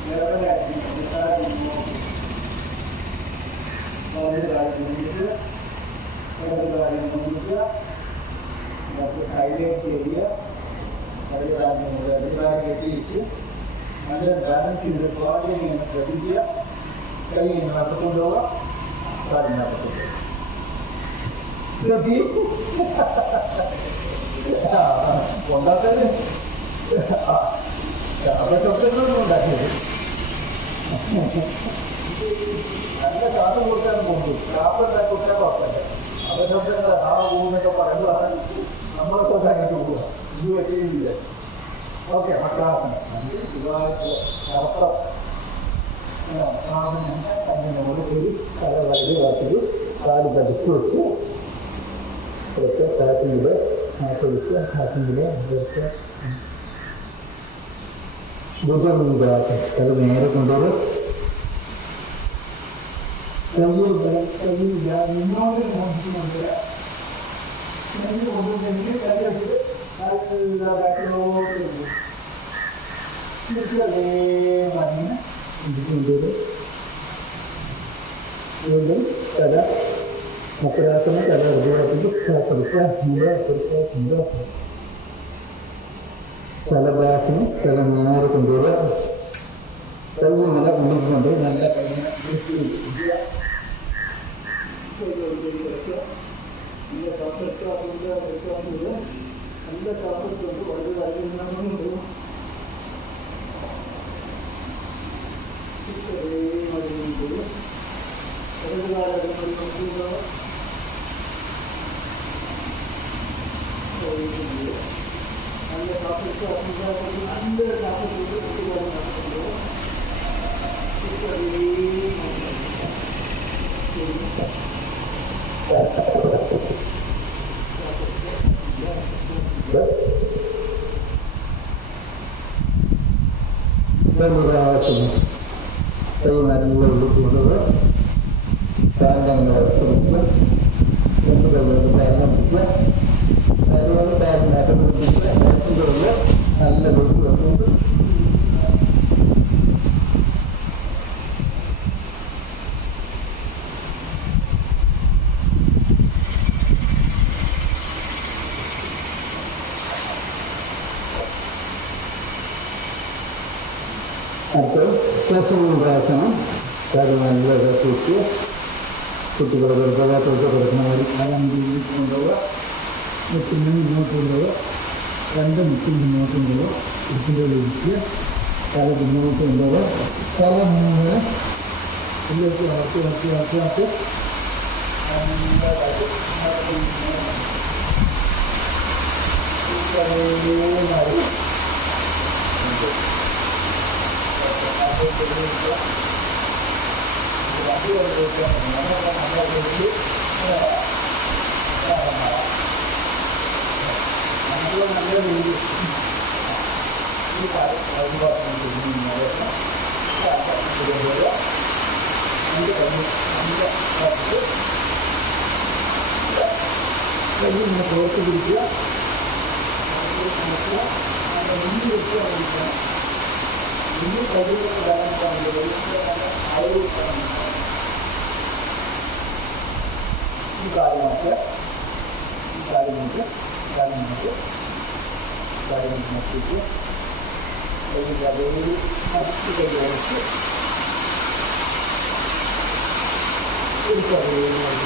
നിറവിലാക്കി രണ്ട് കാര്യം മുന്നിട്ട് രണ്ട് കാര്യം മുന്നിട്ട് മറ്റ് സൈഡിലേക്ക് ചെയ്യുക. രണ്ട് കാര്യം കെട്ടിയിട്ട് നല്ല ബാലൻസ് ചെയ്ത് ബോഡി ഇങ്ങനെ ശ്രദ്ധിക്കുക. കൈ ഇങ്ങനെ നടത്തുകൊണ്ടുപോവുക. കാര്യം നടത്തുകൊണ്ടുപോവുക. ഉണ്ടാക്കല് ശബ്ദങ്ങളൊന്നും ഉണ്ടാക്കിയത് നല്ല കാത് കൊടുക്കാൻ പോകും. കാപ്പ് ഉണ്ടാക്കി കൊടുക്കാൻ കുഴപ്പമില്ല. അപശബ്ദങ്ങൾ ആ ഊന്നൊക്കെ പറയുമ്പോഴാണ് നമ്മളൊക്കെ ഉണ്ടാക്കിയിട്ട് പോകുക. ഇത് പറ്റിയില്ല. ഓക്കെ. മക്കളാസനം അങ്ങനെ ഒരു കല വളരെ വാക്കിൽ കാല് പഠിച്ചു വെച്ച് കുറച്ച് ഹാപ്പിയുടെ ആസ്വദിച്ച് ഹാപ്പിയുടെ കല നേരെ കൊണ്ടുപോകും. മുന്നോട്ട് കൊണ്ടുവരിക. കൊണ്ടുവന്നെങ്കിൽ കൈ വെച്ചിട്ട് മഞ്ഞ കൊണ്ടുവരും. വീണ്ടും കല മക്കരാസനം കല ശലഭാസനം കല നേരെ കൊണ്ടുവരിക. കൈ ഇങ്ങനെ കൊണ്ടുകൊണ്ട് നല്ല കൈയിനെ നല്ല കാസെടുത്തുകൊണ്ട് വളരെ കാര്യങ്ങളുണ്ട്. നല്ല കാസെടുത്ത് നല്ല കാസെടുത്ത് കൈ നല്ല ഉള്ളിക്കുന്നത് പാരൻ്റങ്ങനെ വരച്ച് പിടിക്കുക. രണ്ട് കൈകൊണ്ട് പാരനെ പിടിക്കുക. കൈകൊണ്ട് പാരനായിട്ട് പിടിച്ചിട്ട് നെറ്റിലുള്ള നല്ല വെച്ച് വന്നിട്ട് അടുത്ത് ശ്വാസവും പ്രയാസണം കാര്യങ്ങളെല്ലാം കൂട്ടി കുട്ടികളെ ഗർഭപാത്രമൊക്കെ കിടക്കുന്ന വഴി കാലം കൊണ്ടുപോവുക മുട്ടിന് മുന്നോട്ട് കൊണ്ടുപോവുക രണ്ട് മുട്ടിൽ മുന്നോട്ട് കൊണ്ടുപോവുക കുട്ടിൻ്റെ ഇരിക്കുക തല മുന്നോട്ട് കൊണ്ടുപോവുക തല മുന്നേ ഉള്ളിലേക്ക് വളർത്തി പുറത്ത് പിടിക്കുക ഇനി കഴിയുന്ന ഈ കാര്യമൊക്കെ നോക്കിയിട്ട് അതേ മറ്റു കഴിച്ച് ഒരു കഴിയുന്നത്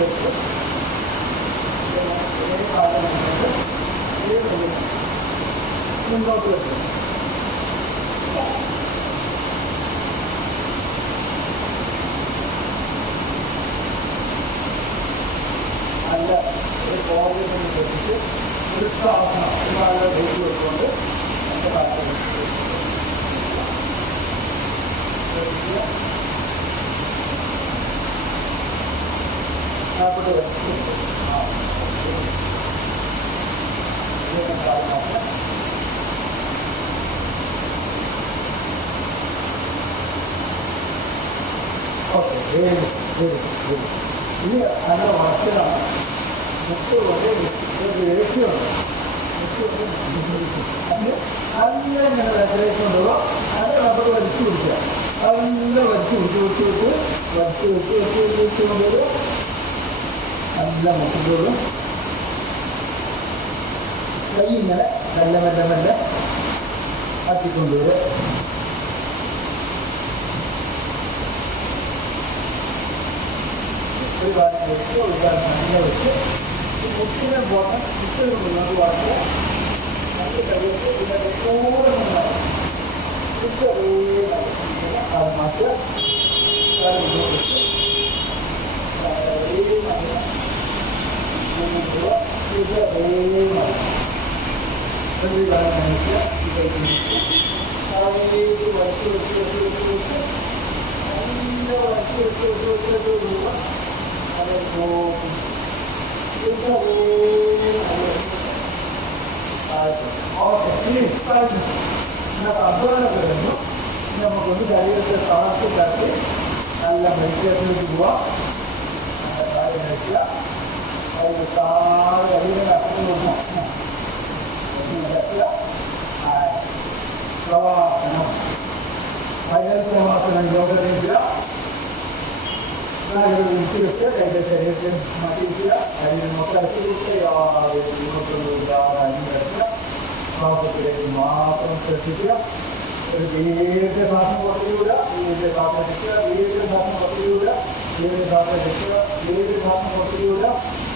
വെച്ച് കാലം മുന്നോട്ട് വെക്കും. നല്ല ഒരു കോളേജിൽ വെച്ചിട്ട് വൃക്ഷാസനം ഒരുപാട് വെച്ച് വെച്ചുകൊണ്ട് നമ്മുടെ കാലത്ത് ഓക്കെ ഇനി അതിൻ്റെ വർഷമാണ് മുട്ട് കൊണ്ട് ദേഷ്യമുണ്ട് അതിന് അങ്ങനെ വെച്ചേക്ക് കൊണ്ടുപോകുക. അത് നമുക്ക് വലിച്ചു പിടിക്കുക. നല്ല വലിച്ചു വിട്ട് കൊണ്ടുവരിക. നല്ല മുട്ടുകൊള്ളും. കൈ ഇങ്ങനെ മെല്ലെ ആക്കിക്കൊണ്ടുവരിക. ഒരു ഭാഗം വെച്ച് ഒരു ഭാഗം നല്ല വെച്ച് മുട്ടിനെ പോകാൻ മുട്ടിൽ കൊണ്ടുവന്നത് വാങ്ങിയ നല്ല കഴിച്ച് ഇതിൻ്റെ കൂടെ നിന്നാണ് അത് മാറ്റുക. അധ്വാനമൊക്കെ വരുന്നു. നമുക്കൊന്ന് ശരീരത്തെ തളർത്തിക്കാട്ടി നല്ല മെഡിറ്റേഷനിലേക്ക് പോവാം. നല്ല കാര്യം കഴിക്കുക. അതിന് താഴെ ശരീരം അടങ്ങുന്നു. പ്രവാസനം ഫൈനൽ പ്രവാസനം യോഗ ചെയ്യുക. വിളിച്ചു വെച്ച് അതിൻ്റെ ശരീരത്തിൽ മാറ്റിയിരിക്കുക. ശരീരം മൊത്തം ഇറക്കി കൊടുക്കുക. യാതൊരു ബുദ്ധിമുട്ടൊന്നുമില്ലാതെ അണിഞ്ഞെടുക്കുക. ശ്വാസത്തിലേക്ക് മാത്രം ശ്രദ്ധിക്കുക. ഒരു ദീർഘശ്വാസം പുറത്തിലൂടെ ദീർഘശ്വാസം എടുക്കുക. ദീർഘശ്വാസം പുറത്തിലൂടെ ദീർഘശ്വാസം എടുക്കുക. ദീർഘശ്വാസം പുറത്തിലൂടെ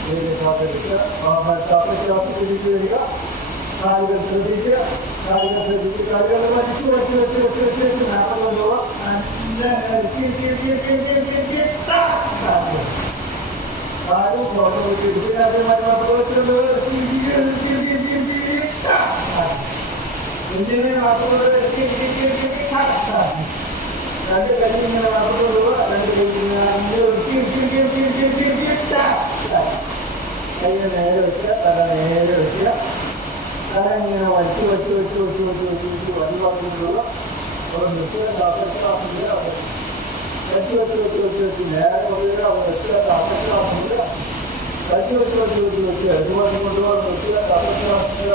ദീർഘശ്വാസം എടുക്കുക. ശ്വാസം തിരിച്ചു വരിക. കാലുകൾ ശ്രദ്ധിക്കുക. കാലുകൾ വലിച്ചു നടന്നു കാലും എന്തിനെ മാത്രം രണ്ട് കല്ലിങ്ങനെ നടന്നുകൊള്ളുക. രണ്ട് കയ്യെ നേരെ വെക്കുക. തല നേരെ വെക്കുക. തല ഇങ്ങനെ വലിച്ചു വഴിവാക്കിയിട്ടുള്ള ഒരു നിശ്ചയ താപത്തിലാക്കുന്നില്ല. വെച്ച് നേരെ കൊണ്ടുവരിക. നിശ്ചയ താപത്തിലാക്കുന്നില്ല. വെച്ച് ഒരുപാട് കൊണ്ടുപോകാൻ നിശ്ചയ താപത്തിലാക്കുന്നില്ല.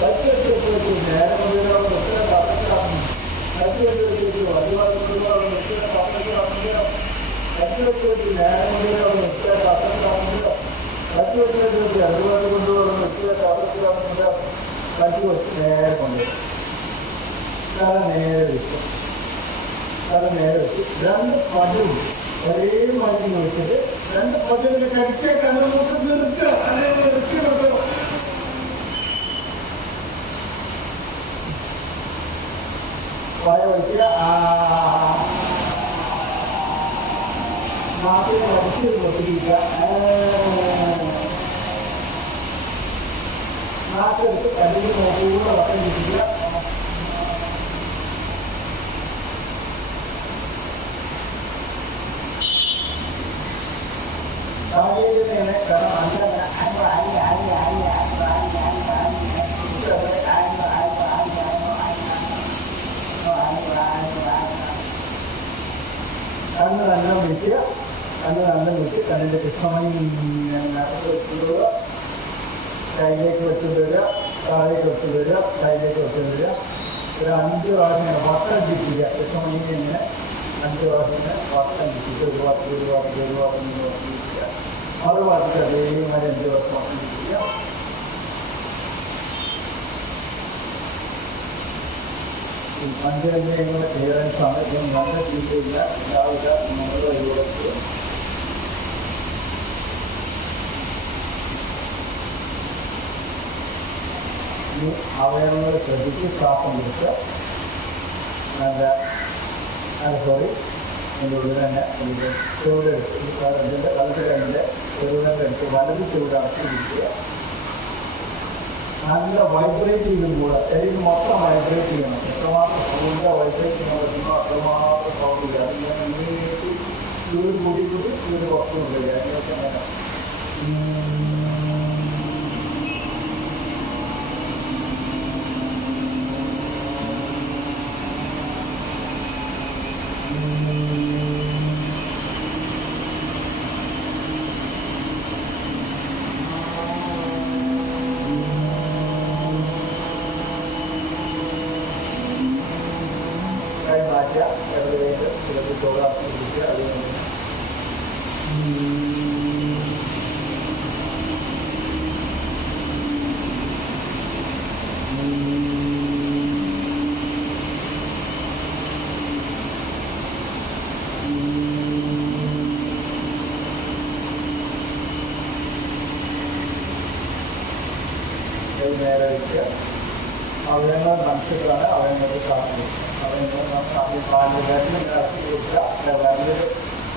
വെച്ച് നേരെ കൊണ്ടുവരിക. നിശ്ചയ താപത്തിലാക്കുന്നു. വെച്ച് വഴിവാക്കി കൊണ്ടുപോകാൻ നിശ്ചയ താപത്തിലാക്കുന്നില്ല. വെച്ച് നേരെ കൊണ്ടുവരിക. നിശ്ചയ താപത്തിലാക്കുന്നില്ല. വെച്ച് ഒരുപാട് കൊണ്ടുപോകാൻ നിശ്ചയ താപത്തിലാക്കുന്നില്ല. വെച്ച് നേരെ കൊണ്ടുവരും. തല നേരെ വെക്കും. തല നേരെ വെച്ച് രണ്ട് മതിലും ഒരേ മതിൽ വെച്ചിട്ട് രണ്ട് മതിലിന്റെ കഴിച്ച് കണ്ണുമുട്ട് നിർത്തുക. നിർത്തി വെക്കുക. വായ വയ്ക്കുക. നാട്ടിനെ വലിച്ച് പൊട്ടിക്കുക. നാട്ടെടുത്ത് കല്ലിൽ നോക്കുക. വട്ടം കിട്ടുക. സാഹചര്യത്തിന് കാരണം കണ്ണ് നല്ല വിളിക്കുക. കണ്ണിന്റെ കൃഷ്ണമണി വെച്ചുകൊണ്ടുവരിക. കയ്യിലേക്ക് വെച്ചുകൊണ്ടുവരിക. താഴേക്ക് വെച്ചുകൊണ്ടുവരിക. കയ്യിലേക്ക് വെച്ചുകൊണ്ടുവരിക. ഒരു 5 പ്രാവശ്യം വട്ടം ചുറ്റിക്കുക. കൃഷ്ണമണിയെ ഇങ്ങനെ 5 പ്രാവശ്യം വട്ടം ചുറ്റിട്ട് ഒരു വാക്ക് മറുവാക്കിട്ട് അതേമാതിരി 5 വർഷം വട്ടം ചുറ്റിക്കുക. പഞ്ചകന്യങ്ങളെ ചെയ്യാൻ സമയത്തും നല്ല ചിന്തയില്ല. രാവിലെ നമ്മുടെ യോഗത്തിൽ ഈ അവയവങ്ങൾ ശ്രദ്ധിച്ച് ശ്വാസം പിടിച്ച് നല്ല സോറി അതിൻ്റെ ഉള്ളിൽ തന്നെ ചുവടെടുത്ത് ഇതിൻ്റെ വലത് കൈൻ്റെ ചെറുവിരലെടുത്ത് വലത് ചുവട് അടച്ചു പിടിക്കുക. നല്ല വൈബ്രേറ്റ് ചെയ്യുമ്പോൾ ശരീരം മൊത്തം വൈബ്രേറ്റ് ചെയ്യണം. എത്രമാത്രം സൗണ്ട് വൈബ്രേറ്റ് ചെയ്യാൻ പറ്റുന്നോ അത്രമാത്രം സൗണ്ട് ചെയ്യുക. അതിങ്ങനെ ഇമ്മീഡിയറ്റ് ചൂട് കൂടി ചൂട് പുറത്തു കൊണ്ടുവരിക. അതിനൊക്കെ അങ്ങനെ മാറ്റുക. ഇടതുകൈക്ക് ചിലപ്പോൾ ചോറാക്കി പിടിക്കുക. അതുകൊണ്ട് നേരെ വയ്ക്കുക. അവയവങ്ങൾ മനസ്സിലാണ് അവയവങ്ങൾക്ക് സാധിക്കും. അവയവങ്ങൾ നമുക്ക് ആദ്യം പാലിൽ വിരലിൽ ഇറക്കി കൊടുക്കുക. വിരലിൽ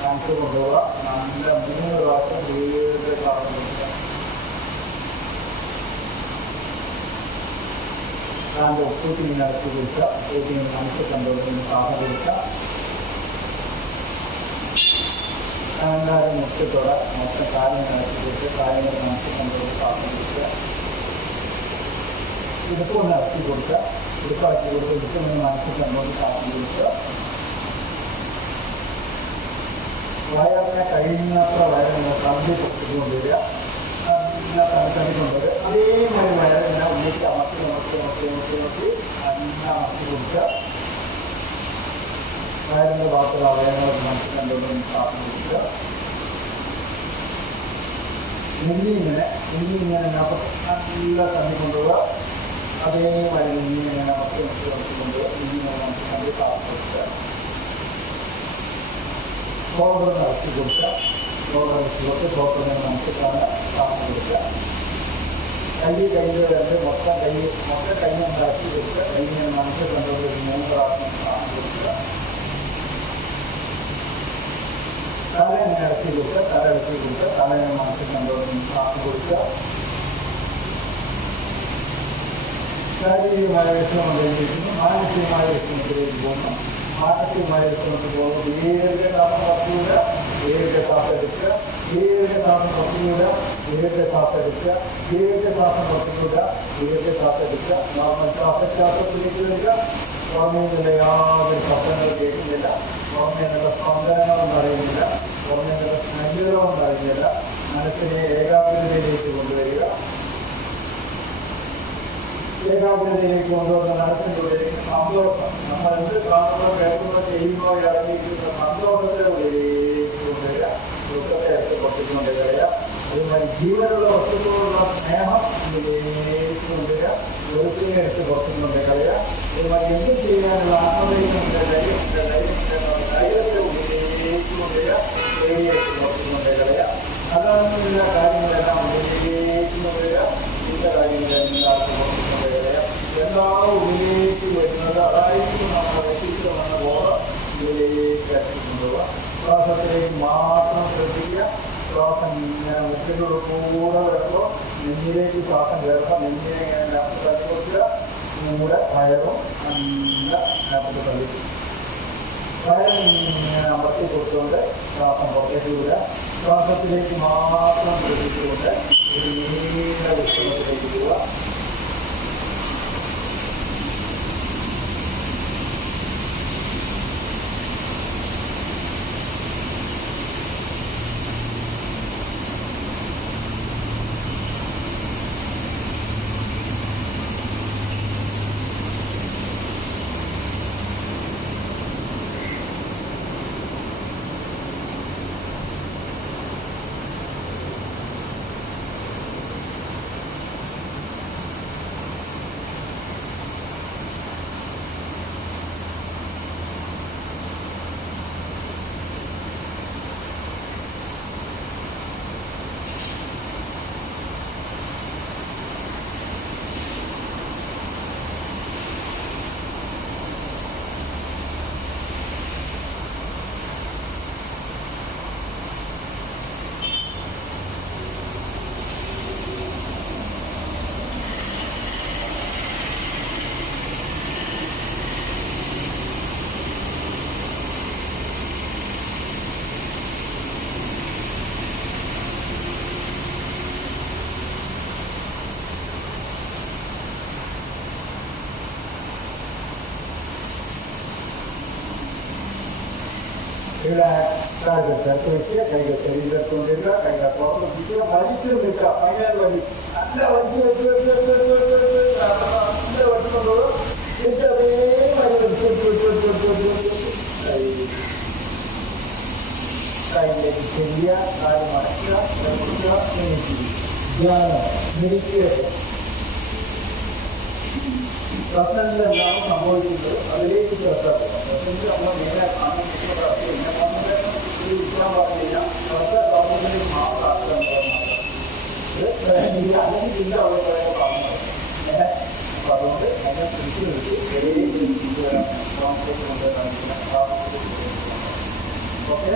കാണിച്ചു കൊണ്ടുപോവുക. നല്ല 3 പ്രാവശ്യം വീട് പറഞ്ഞു കൊടുക്കുക. കാലിൻ്റെ ഉപ്പൂട്ടിന് ഇറക്കി കൊടുക്കുക. ഉപ്പൂട്ടിന് മനസ്സിൽ കണ്ടുകൊടുക്കുന്ന സാധനം കൊടുക്കുക. കാലിൻ്റെ മുറ്റത്തോടെ മൊത്തം കാലിനെ ഇറക്കി കൊടുക്കുക. കാലിനെ മനസ്സിൽ കണ്ടുകൊണ്ട് സാധനം കൊടുക്കുക. ഇടുപ്പൊന്ന് ഇറക്കി കൊടുക്കുക. ഇടുപ്പാക്കി കൊടുക്കുക. ഇടുപ്പൊന്ന് മനസ്സിൽ കണ്ടുകൊണ്ട് സാധനം കൊടുക്കുക. വയറിനെ കഴിയുന്നത്ര വയറിനെ തള്ളി പൊട്ടിക്കൊണ്ടുവരിക. തള്ളി കൊണ്ടുവരിക. അതേമാതിരി വയറിനെ ഉള്ളിലേക്ക് അമർത്തി നല്ല അമർത്തി കൊടുക്കുക. വയറിൻ്റെ ഭാഗത്തുള്ള അവയവങ്ങൾ മനസ്സിൽ കണ്ടുകൊണ്ട് സാധനം കൊടുക്കുക. നെല്ലിങ്ങനെ നല്ല തള്ളി കൊണ്ടുപോവുക. അതേമാതിരി നെല്ലിങ്ങനെ അമർത്തി കൊണ്ടുപോവുക. നെല്ലിങ്ങനെ മനസ്സിൽ കണ്ട് സാധനം കൊടുക്കുക. ഷോൾഡർ ഇറക്കി കൊടുക്കുക. ഷോൾഡർ ഇറക്കി കൊടുത്ത് ഷോൾഡറിനെ മനസ്സിലാണ് സാധനം കൊടുക്കുക. കയ്യിൽ രണ്ട് മൊത്തം കൈ ഉണ്ടാക്കി കൊടുക്കുക. കൈയിനെ മനസ്സിൽ കണ്ടുകൊണ്ട് 3 പ്രാവശ്യം സാധനം കൊടുക്കുക. തലനെ ഇറക്കി കൊടുക്കുക. തല ഇറക്കി കൊടുക്കുക. തലനെ മനസ്സിൽ കണ്ടുകൊണ്ട് സാധനം കൊടുക്കുക. ശാരീരികമായ വിഷമം മാനസികമായ വിഷമത്തിലേക്ക് പോകുന്നു. മാനസികമായ വിഷമത്തിൽ പോകുമ്പോൾ ദീർഘശ്വാസം പുറത്തുവിടുക. ദീർഘശ്വാസം എടുക്കുക. ദീർഘശ്വാസം പുറത്തുവിടുക. ദീർഘശ്വാസം എടുക്കുക. ദീർഘശ്വാസം പുറത്തുവിടുക. ദീർഘശ്വാസം എടുക്കുക. നോർമൽ ശ്വാസത്തിലേക്ക് വരിക. പുറമേ നിന്നുള്ള യാതൊരു ശബ്ദങ്ങളും കേൾക്കുന്നില്ല. പുറമേ നിന്നുള്ള സ്പന്ദനങ്ങളും അറിയുന്നില്ല. പുറമേ നിന്നുള്ള സ്മെല്ലുകളും അറിയുന്നില്ല. മനസ്സിനെ ഏകാഗ്രതയിലേക്ക് കൊണ്ടുവരിക. ഏകാഗ്രതയിലേക്ക് കൊണ്ടുവന്ന മനസ്സിനുള്ളിലേക്ക് സന്തോഷം, നമ്മൾ എന്ത് കാണുമ്പോൾ കേൾക്കുമ്പോൾ ചെയ്യുമ്പോൾ ഇറങ്ങിയിരിക്കുന്ന സന്തോഷത്തെ ഉള്ളിലേക്ക് കൊണ്ടുവരിക. ദുഃഖത്തെ എടുത്ത് പൊട്ടിക്കൊണ്ടുവരിക. അതുമായി ജീവനുള്ള വസ്തുക്കളുള്ള സ്നേഹം ഉള്ളിലേക്ക് കൊണ്ടുവരിക. വെറുപ്പിനെ എടുത്ത് പുറത്തുകൊണ്ട് കളയുക. അതുമായി എന്ത് ചെയ്യാനുള്ള ആത്മധൈര്യമുണ്ട്, ധൈര്യത്തെ ഉള്ളിലേക്ക് കൊണ്ടുവരിക. പേടിയെടുത്ത് പുറത്തുകൊണ്ട് കളയുക. അതാണെന്നുള്ള കാര്യങ്ങളെല്ലാം ഉള്ളിലേക്ക് കൊണ്ടുവരിക. ചില കാര്യങ്ങളെല്ലാം എല്ലാ ഉള്ളിലേക്ക് വരുന്നത് അതായിരിക്കും നമ്മുടെ വ്യക്തിത്വമെന്ന ബോധം ഉള്ളിലേക്ക് എത്തിക്കൊണ്ടുപോവുക. ശ്വാസത്തിലേക്ക് മാത്രം ശ്രദ്ധിക്കുക. ശ്വാസം ഇങ്ങനെ മുറ്റിനോട് കൂടെ വരുമ്പോൾ നെഞ്ഞിലേക്ക് ശ്വാസം കയറുമ്പോൾ നെഞ്ഞിനെ ഇങ്ങനെ ലാപ്പ് തള്ളി കൊടുക്കുക. കൂടെ വയറും നല്ല ലാപ്പ് തള്ളി വയറിങ്ങനെ അമർത്തി കൊടുത്തുകൊണ്ട് ശ്വാസം പുറത്തേക്ക് വിടുക. ശ്വാസത്തിലേക്ക് മാത്രം ശ്രദ്ധിച്ചുകൊണ്ട് ഒരു നീണ്ട വിശ്രമത്തിലേക്ക് പോവുക. കാലുകൾ ചേർത്ത് വയ്ക്കുക, കൈകൾ ശരീരത്തിൽ കൊണ്ടിരിക്കുക, കൈകൾ പുറത്ത് പിടിക്കുക, വലിച്ചു നിൽക്കുക. അങ്ങനെ വലി നല്ല വലിച്ചു വെച്ച് നല്ല വെട്ടുകൊണ്ടോളൂ. എന്നിട്ട് അതേ കൈയിലേക്ക് ചെല്ലുക, കാല് മടക്കുക, കൊടുക്കുക, ധ്യാനം മിനിക്കുക. പ്രശ്നങ്ങളെല്ലാം സംഭവിക്കുന്നത് അതിലേക്ക് ശ്രദ്ധ പോകാം. പ്രശ്നത്തിൽ നമ്മൾ നേരെ കാണുന്ന എന്നെ കാണുന്നത് ഒരു വിശ്വാസം പറഞ്ഞു കഴിഞ്ഞാൽ ശ്രദ്ധ ഗവൺമെന്റിൽ മാത്രം അല്ലെങ്കിൽ ഇല്ല അവിടെ പറയുമ്പോൾ കാണുന്നത്. അപ്പൊ അതുകൊണ്ട് അതിനെ പിടിച്ചു നിർത്തി ഓക്കെ.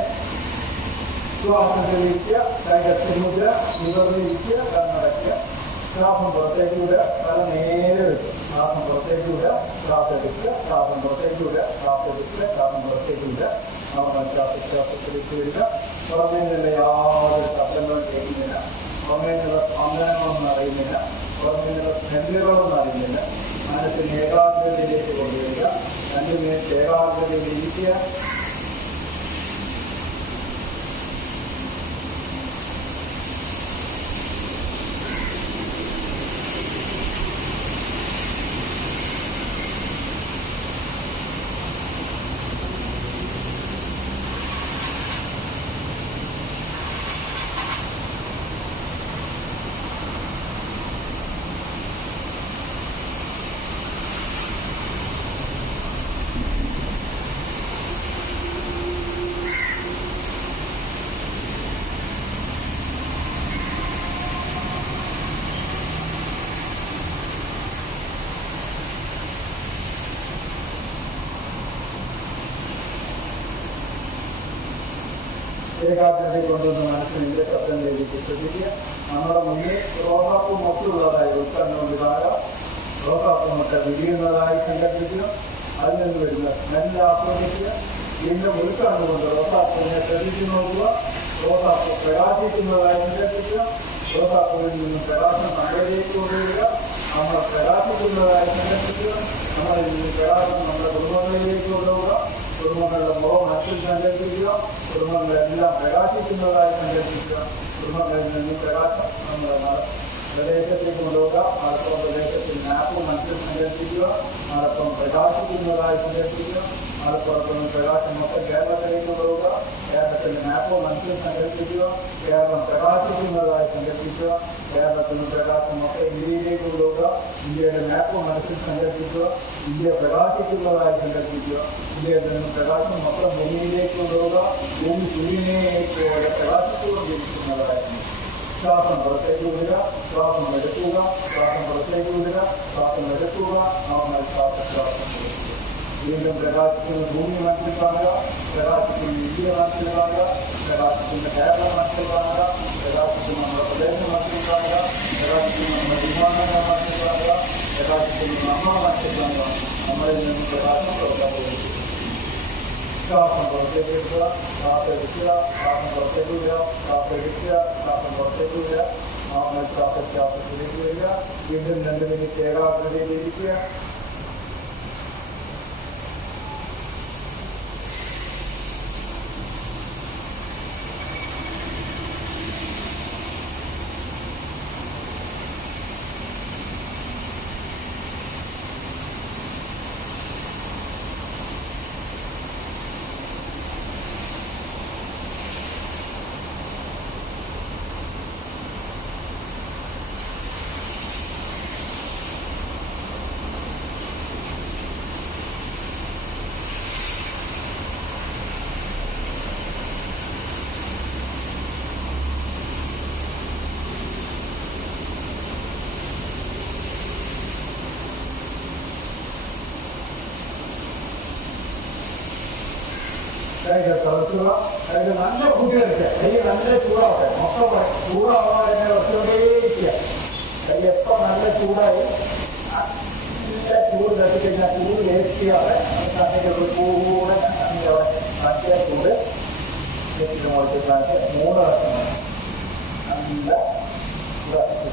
ശ്വാസത്തിലിരിക്കുക, കൈകത്തിമുദ്ര, നിവർന്നിരിക്കുക, കണ്ണടയ്ക്കുക. ശ്വാസം പുറത്തേക്ക് വിടുക, തല നേരെ വെക്കുക. ശ്വാസം പുറത്തേക്ക് വിടുക, ശ്വാസം എടുക്കുക, ശ്വാസം പുറത്തേക്ക് വിടുക, ശ്വാസം എടുക്കുക, ശ്വാസം പുറത്തേക്ക് വിടുക. നമ്മൾ ശ്വാസത്തിലേക്ക് വരിക. പുറമേ നിന്നുള്ള യാതൊരു ശബ്ദങ്ങളും കേൾക്കുന്നില്ല, പുറമേ നിന്നുള്ള സ്പന്ദനങ്ങളൊന്നും അറിയുന്നില്ല, പുറമേ നിന്നുള്ള സ്മെല്ലുകളൊന്നും അറിയുന്നില്ല. മനസ്സിന് ഏകാഗ്രതയിലേക്ക് കൊണ്ടുവരിക. 2 മിനിറ്റ് ഏകാഗ്രതയിൽ ഇരിക്കുക. ഏകാഗ്രതയിൽ കൊണ്ടുവന്ന് മനസ്സിനെ ശബ്ദങ്ങളിലേക്ക് ശ്രദ്ധിക്കുക. നമ്മുടെ മുന്നിൽ റോസാപ്പൂ മൊത്തമുള്ളതായി ഉത്പന്നം വിധാനം റോസാപ്പൂ മൊട്ട വിരിയുന്നതായി സങ്കല്പിക്കുക. അതിൽ നിന്ന് വരുന്ന സ്മെല്ല് ആസ്വദിക്കുക. വീണ്ടും ഉൾക്കണ്ണുകൊണ്ട് റോസാപ്പൂവിനെ ശ്രദ്ധിച്ചു നോക്കുക. റോസാപ്പൂ പ്രകാശിക്കുന്നതായി സങ്കല്പിക്കുക. റോസാപ്പൂവിൽ നിന്ന് പ്രകാശം താഴേക്ക് കൊണ്ടുവരിക. നമ്മൾ പ്രകാശിക്കുന്നതായി സങ്കല്പിക്കുക. നമ്മളിൽ നിന്ന് പ്രകാശം നമ്മുടെ കുടുംബങ്ങളിലേക്ക് കൊണ്ടുപോവുക. കുടുംബങ്ങളുടെ മുഖം മനസ്സിൽ സങ്കല്പിക്കുക. കുടുംബങ്ങളെല്ലാം പ്രകാശിക്കുന്നതായി സങ്കല്പിക്കുക. കുടുംബങ്ങളിൽ നിന്ന് പ്രകാശം നമ്മുടെ പ്രദേശത്തേക്ക് കൊണ്ടുപോവുക. മലപ്പുറം പ്രദേശത്തിൽ മാപ്പ് മനസ്സിൽ സങ്കല്പിക്കുക. മലപ്പുറം പ്രകാശിക്കുന്നതായി സങ്കല്പിക്കുക. മലപ്പുറത്ത് നിന്ന് പ്രകാശം മൊത്തം കേരളത്തിലേക്ക് കൊണ്ടുപോവുക. കേരളത്തിൽ മാപ്പ് മനസ്സിൽ സങ്കല്പിക്കുക. കേരളം പ്രകാശിക്കുന്നതായി സങ്കല്പിക്കുക. കേരളത്തിൽ നിന്ന് പ്രകാശം മൊത്തം ഇന്ത്യയിലേക്ക് കൊണ്ടുപോവുക. ഇന്ത്യയുടെ മാപ്പ് മനസ്സിൽ സങ്കല്പിക്കുക. ഇന്ത്യ പ്രകാശിക്കുന്നതായി സങ്കല്പിക്കുക. ഇന്ത്യയിൽ നിന്ന് പ്രകാശം മൊത്തം ഭൂമിയിലേക്ക് കൊണ്ടുപോവുക. ഭൂമി സൂര്യനെ പോലെ പ്രകാശിച്ചുകൊണ്ടിരിക്കുന്നതായിരുന്നു. ശ്വാസം പുറത്തേക്ക് വിടുക, ശ്വാസം എടുക്കുക, ശ്വാസം പുറത്തേക്ക് വിടുക, ശ്വാസം എടുക്കുക. നോർമൽ ശ്വാസം വീണ്ടും പ്രകാശിക്കുന്ന ഭൂമി മനസ്സിൽ കാണുക, പ്രകാശിക്കുന്ന ഇന്ത്യ മനസ്സിൽ കാണുക, പ്രകാശിക്കുന്ന കേരളം മനസ്സിൽ കാണുക, പ്രകാശിക്കുന്ന നമ്മുടെ പ്രദേശം മനസ്സിൽ കാണുക, പ്രകാശിക്കുന്ന നമ്മുടെ വിമാനങ്ങൾ മനസ്സിൽ കാണുക, പ്രകാശിക്കുന്ന നമ്മൾ മനസ്സിൽ കാണുക. നമ്മളിൽ നിന്ന് പ്രകാശം പുറത്തേക്ക് ശ്വാസം പുറത്തേക്ക് എടുക്കുക, ശ്വാസം എടുക്കുക, ശ്വാസം പുറത്തേക്ക് വിടുക, ശ്വാസം എടുക്കുക, ശ്വാസം പുറത്തേക്ക് വിടുക. നോർമൽ ശ്വാസത്തിലേക്ക് വരിക. വീണ്ടും 2 മിനിറ്റ് ഏകാഗ്രതയിലിരിക്കുക. കൈകൾ തളർത്തുക. കൈകൾ നല്ല കൂട്ടിയെടുക്കുക. കൈ നല്ല ചൂടാവട്ടെ. മൊത്തം ചൂടാവാതെ കുറച്ചുകൊണ്ടേയിരിക്കുക. കൈ എപ്പോൾ നല്ല ചൂടായി നല്ല ചൂട് തട്ടിക്കഴിഞ്ഞാൽ ചൂട് വേസ്റ്റിയാതെ കണ്ണിൻ്റെ കൂടെ മറ്റേ ചൂട് മുകളിൽ കാണിച്ച് 3 വർഷം നല്ല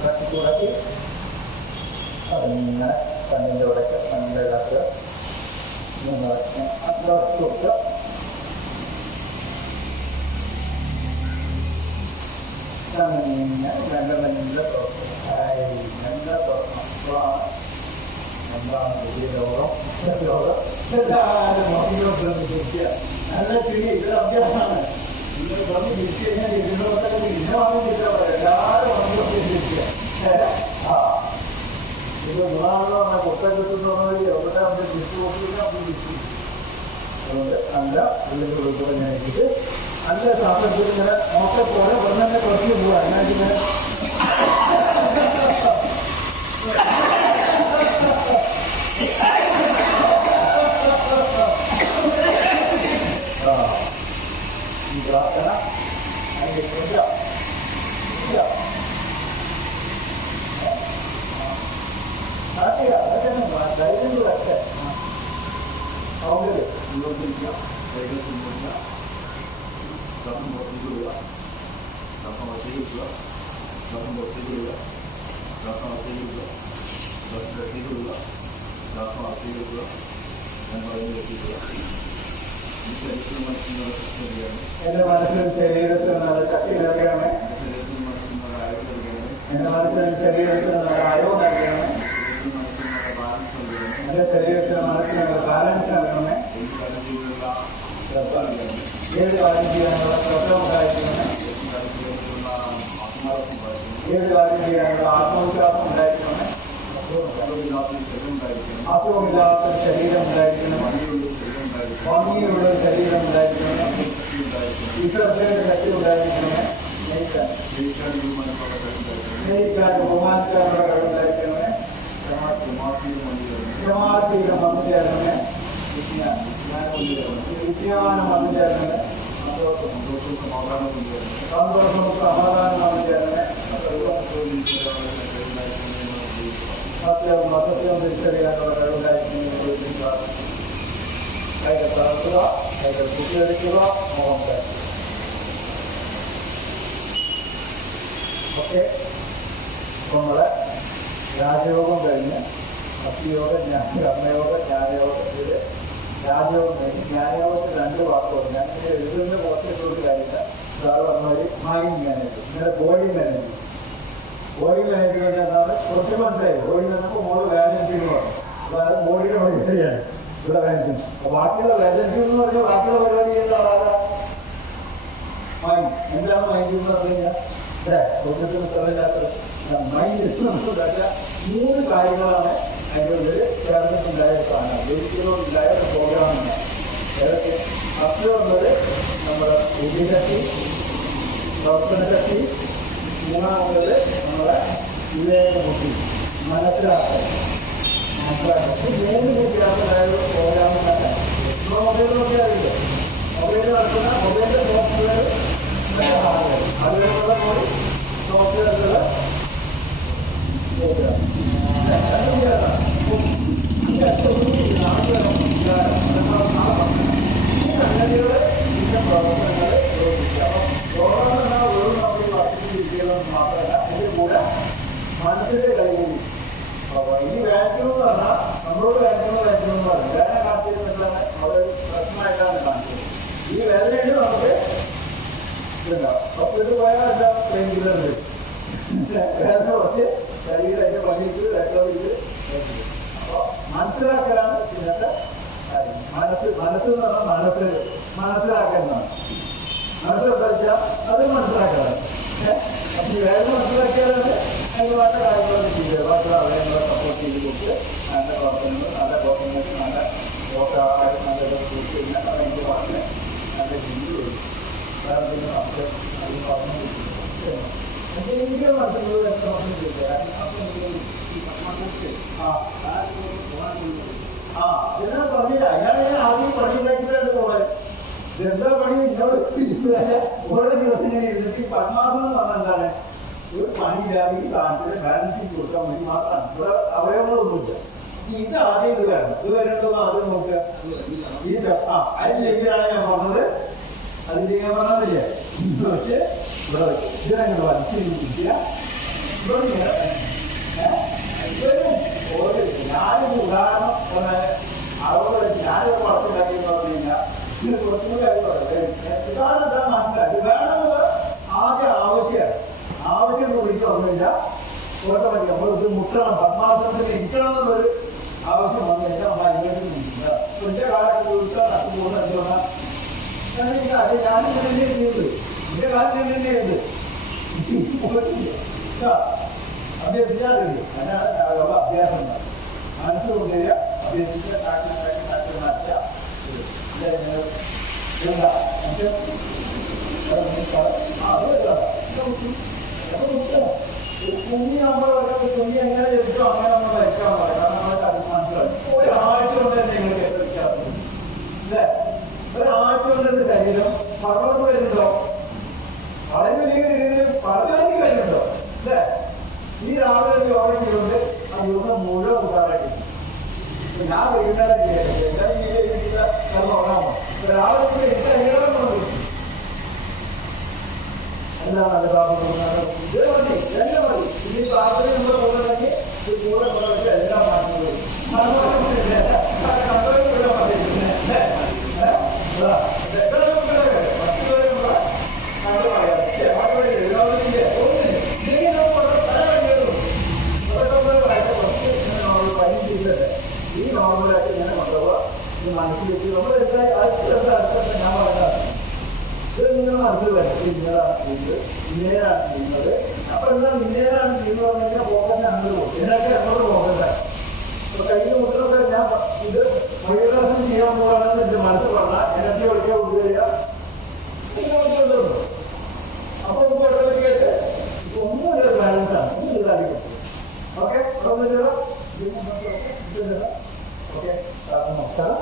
കട്ടി ചൂടാക്കി അതിങ്ങനെ കണ്ണിൻ്റെ ഉടക്ക് നല്ല ഇതാക്കുക. 3 വർഷം കൊടുക്കുക. നല്ല തുറക്കണം. എന്താണ് വലിയ രോഗം നല്ല കിളി ഇത് അഭ്യാസമാണ്. നിങ്ങൾ പറഞ്ഞ് തിരിച്ചു കഴിഞ്ഞാൽ ഇതിനോട്ടൊക്കെ ഇന്ന വാങ്ങി കിട്ടാൻ പറയാം. എല്ലാവരും വന്നു തിരിക്കുക. ഇത് ഗുണമാണെന്ന് പറഞ്ഞാൽ കൊട്ട കിട്ടുന്നവർ എവിടെ അവിടെ തിരിച്ചു കൊടുക്കുന്ന അപ്പോൾ തിരിച്ചു. അതുകൊണ്ട് നല്ല ഉള്ളിൽ കൊടുക്കുക ഞാനിട്ട് നല്ല സാധനത്തിൽ ഇങ്ങനെ നോക്കെ പോലെ വെറുതെ തന്നെ കുറച്ച് പോവാ. ഞാനിങ്ങനെ ഈ പ്രാർത്ഥന അതിൻ്റെ ധൈര്യം വരട്ടെ. സൗകര്യം നിയോഗിക്കുക, ധൈര്യം നിയോഗിക്കുക, ശ്വാസം പുറത്തേക്ക് വിടുക, ശ്വാസം പുറത്തേക്ക് വിടുക, ശ്വാസം പുറത്തേക്ക് വിടുക, ശ്വാസം പുറത്തേക്ക് വിടുക, ശ്വാസം പുറത്തേക്ക് വിടുക, ശ്വാസം പുറത്തേക്ക് വിടുക, ഞാൻ പറയുന്നത് എത്തിക്കുക. എന്റെ മനസ്സിലും ശരീരത്തിൽ നല്ല ശക്തി നൽകണമേ. എന്റെ മനസ്സിലും ശരീരത്തിൽ നല്ല അറിവ് നൽകണമേ. എന്റെ ശരീരത്തിലെ മനസ്സിനുള്ള ബാലൻസ് നൽകണമേ. ഏത് കാര്യം ചെയ്യാനുള്ള ശ്രദ്ധ ഉണ്ടായിരിക്കണമേ. ഏത് കാര്യം ചെയ്യാനുള്ള ആത്മവിശ്വാസം ഉണ്ടായിരിക്കണമേ. അസുഖമില്ലാത്ത ശരീരം ഉണ്ടായിരിക്കണം. ഭംഗിയുള്ള ശരീരം ഉണ്ടായിരിക്കണമേ. വിശ്വസയുടെ ശക്തി ഉണ്ടായിരിക്കണമേ. സ്നേഹിക്കാൻ ബഹുമാനിക്കാനുള്ള കഴിവുണ്ടായിരിക്കണമേ. ക്ഷമാശീലം വന്നു ചേരണമേ. വിജ്ഞാനം വന്നു ചേരണമേ. സന്തോഷവും സമാധാനം വന്നു ചേരണമേ. സത്യവും അസത്യവും തിരിച്ചറിയാനുള്ള കഴിവുണ്ടായിരിക്കുന്ന കൈകൾ തളർത്തുക, കൈകൾ കുത്തിയെടുക്കുക, മുഖം തേക്കുക. ഓക്കെ. നമ്മളെ രാജയോഗം കഴിഞ്ഞ് ഭക്തിയോഗം, കർമ്മയോഗം, ജ്ഞാനയോഗത്തിൽ രാജയോഗം കഴിഞ്ഞ് ജ്ഞാനയോഗത്തിൽ 2 വാക്കുകൾ ഞാൻ എഴുതുന്ന കുറച്ചിട്ടൊരു കാര്യമില്ല. സാറ് പറഞ്ഞൊരു മൈൻഡ് മാനേജ്, നിങ്ങളുടെ ബോഡി മാനേജ്. ബോഡി മാനേജ് എന്താണ് കുറച്ച് മനസ്സിലായി. ബോഡി നമുക്ക് മോള് വേദനയ്ക്ക് എന്ന് പറഞ്ഞു. അതായത് ബോഡിയുടെ പരിപാടിയാണ് ഇവിടെ വേദന. ബാക്കിയുള്ള വേദനയ്ക്ക് എന്ന് പറഞ്ഞാൽ ബാക്കിയുള്ള പരിപാടി ചെയ്യുന്ന ആളാണ് മൈൻഡ്. എന്താണ് മൈൻഡ് എന്ന് പറഞ്ഞു കഴിഞ്ഞാൽ മൈൻഡ് മനസ്സിലാക്കുക. 3 കാര്യങ്ങളാണ് അതിൻ്റെ ഉള്ളിൽ ചേർന്നിട്ടുണ്ടായ സാധനം. ഒരിക്കലുണ്ടായ ഒരു പ്രോഗ്രാമാണ്. ഏതൊക്കെ? ഫസ്റ്റുള്ളത് നമ്മുടെ ബുദ്ധിശക്തി, പ്രവർത്തനശക്തി. 3ാമത് നമ്മുടെ വിവേകബുദ്ധി, മനസ്സിലാക്കൽ. ഈ 3 വ്യത്യാസമായ ഒരു പ്രോഗ്രാമിനാണ് നമ്മുടെ മൊബൈൽ നോക്കിയാറില്ല. മൊബൈൽ നടത്തുന്ന മൊബൈലിൻ്റെ സോഫ്റ്റ്വെയർ, ഹാർഡ്വെയർ, ഹാർഡ്വെയറുള്ള കൂടി സോഫ്റ്റ്വെയറുകൾ പ്രോഗ്രാം. ഈ സംഗതികൾ ഇതിൻ്റെ പ്രവർത്തനങ്ങൾ പ്രവർത്തിക്കാം. യോഗം വെറും നമ്മൾ വർദ്ധിച്ചിരിക്കുന്നത് മാത്രമല്ല, ഇതിൻ്റെ കൂടെ മനസ്സിൻ്റെ കഴിവും. ഈ വാക്യൂം എന്ന് പറഞ്ഞാൽ നമ്മളോട് വാക്യൂം എന്ന് പറഞ്ഞു വേദന കാണിച്ചിരുന്നിട്ടാണ് അതൊരു പ്രശ്നമായിട്ടാണ് കാണിച്ചത്. ഈ വേദനയിൽ നമുക്ക് ഇതുണ്ടാവും. ഹോസ്പിറ്റലിൽ പോയാൽ എന്താ പെയിൻ കില്ലർ ഉണ്ട്. വേദന കുറച്ച് ശരീരം അതിൻ്റെ പണിയിട്ട് രക്തം. അപ്പോൾ മനസ്സിലാക്കലാണ് ഇന്നത്തെ കാര്യം. മനസ്സ് എന്ന് പറഞ്ഞാൽ മനസ്സിലാക്കുന്നതാണ്. മനസ്സിൽ പഠിച്ചാൽ അത് മനസ്സിലാക്കണം. അപ്പം ഈ വേദന മനസ്സിലാക്കിയാലാണ് അതിന് വേണ്ട കാര്യങ്ങളൊക്കെ ചെയ്യുക. ബാക്കിയുള്ള അവയവങ്ങളെ സപ്പോർട്ട് ചെയ്ത് കൊടുത്ത് നല്ല പ്രവർത്തനങ്ങൾ, നല്ല കോർഡിനേഷൻ, നല്ല ആഹാരം, നല്ല കുറിച്ച് കഴിഞ്ഞാൽ അതെനിക്ക് പറഞ്ഞ് നല്ല ചിന്തി വരും. വേറെ പിന്നെ നമുക്ക് അതിന് പറഞ്ഞു എനിക്ക് മനസ്സിലുള്ള ഇതിനെ പറഞ്ഞില്ല. അയാൾ ആദ്യം പണിയിലാക്കിയിട്ടാണ് പോയത്. എന്താ പണി ഇന്നോട് ഓരോ ദിവസം ഇങ്ങനെ ഇരുന്നിട്ട് പരമാവധി എന്ന് പറഞ്ഞാൽ എന്താണ് ഒരു പണിയില്ലാതെ ഈ സാധനത്തിന് ബാലൻസിങ് കൊടുക്കാൻ വേണ്ടി മാത്രമാണ്. ഇവിടെ അവയവങ്ങളൊന്നുമില്ല. ഇത് ആദ്യം ഇത് വരണം. ഇത് വരേണ്ടത് ആദ്യം നോക്കുക. ഇത് അതിലെങ്കിലാണ് ഞാൻ പറഞ്ഞത്. അതിൻ്റെ ഞാൻ പറഞ്ഞതില്ലേ പക്ഷേ ഇവിടെ വയ്ക്കും. ഇതിനങ്ങനെ വലിച്ചിരിക്കുക. ഇവിടെ ഞാനൊരു ഉദാഹരണം അളവ് വെച്ച് ഞാനൊരു വളർത്തുണ്ടാക്കിയെന്ന് പറഞ്ഞു കഴിഞ്ഞാൽ ഇത് കുറച്ചുകൂടി ആയി പറയാം. ഉദാഹരണം എന്താ മനസ്സിലാക്കി വേണമെന്നത് ആദ്യം ആവശ്യമാണ്. വന്നു കഴിഞ്ഞാൽ ഓട്ടോമാറ്റിക് നമ്മൾ ഇത് മുട്ടണം, പത്മാസനത്തിന് ഇരിക്കണം എന്നൊരു ആവശ്യം വന്നു കഴിഞ്ഞാൽ നമ്മൾ അതിലേക്ക് നിൽക്കുക. എന്റെ കാലത്ത് ചോദിച്ചാൽ തട്ടു പോകുന്ന എന്തുകൊണ്ടാണ്? അത് ഞാനും തന്നെ ചെയ്യുന്നത്, എന്റെ കാലം തന്നെ ചെയ്യുന്നത് അഭ്യസിച്ചാറില്ല. അതിനാണ് അഭ്യാസം മനസ്സുകൊണ്ടുവരിക, അഭ്യസിച്ച് കുഞ്ഞി നമ്മളൊക്കെ കുഞ്ഞി എങ്ങനെ ജനിച്ചോ അങ്ങനെ നമ്മൾ വരയ്ക്കാൻ പറയാം. കാരണം നമ്മളൊക്കെ അത് മനസ്സിലാവും. ഒരാഴ്ച കൊണ്ട് തന്നെ നിങ്ങൾക്ക് എത്ര വ്യത്യാസം അല്ലേ? ഒരാഴ്ച കൊണ്ട് തന്നെ ശരീരം പറഞ്ഞു വരുന്നുണ്ടോ? വളരെ രീതിയിൽ പറഞ്ഞു വരുന്നുണ്ടോ അല്ലേ? ഈ രാവിലെ യോഗ ചെയ്യുന്നത് ആ ദിവസം മുഴുവൻ ഉദാഹരണം ഞാൻ വൈകുന്നേരം ചെയ്യാം ഉറങ്ങാമോ? രാവിലെ എല്ലാം നല്ല ഇത് മതി, എല്ലാം മതി. ഇനി പ്രാർത്ഥന നമ്മൾ പോകുന്നുണ്ടെങ്കിൽ കൂടെ കൊണ്ടുവച്ച് എല്ലാം മാറ്റുന്നത് ഈ നോർമലായിട്ട് ഇങ്ങനെ കൊണ്ടുപോകുക. ഇത് മനസ്സിൽ വെച്ച് നമ്മൾ എന്താ ഞാൻ പറയുന്നത് ഇത് നിങ്ങൾ മനസ്സിൽ വരച്ച് ഇന്നതാണ് ചെയ്യുന്നത്, ഇന്നേതാണ് ചെയ്യുന്നത്. അപ്പൊ എന്താ ഇന്നേതാണ് ചെയ്യുന്നത് പറഞ്ഞു കഴിഞ്ഞാൽ ഫോക്കസ് അങ്ങോട്ട് പോകും, ഇതിനൊക്കെ അങ്ങോട്ട് ഫോക്കസാണ്. അപ്പൊ കഴിഞ്ഞ മുട്ടൊക്കെ ഞാൻ ഇത് മഹിളാസം ചെയ്യാൻ പോകാണെന്ന് എന്റെ മനസ്സ് പറഞ്ഞാൽ എനർജി ഒഴിക്കാൻ കൊണ്ടുവരിക. അപ്പൊ നമുക്ക് ഓട്ടോമാറ്റിക്കായിട്ട് ഒന്നും ബാലൻസ് ആണ്, ഒന്നും ഇതായിരിക്കും. ഓക്കെ ഓക്കെ നമസ്കാരം.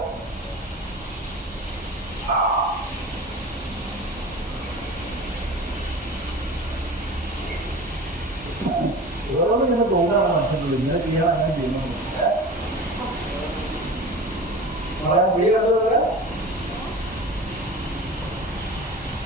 ഓരോന്നും ഇങ്ങനെ തോന്നാണ് മനസ്സിലുള്ളത്, ഇങ്ങനെ ചെയ്യാൻ അങ്ങനെ ചെയ്യുന്നു പറയാൻ ചെയ്യാത്തത്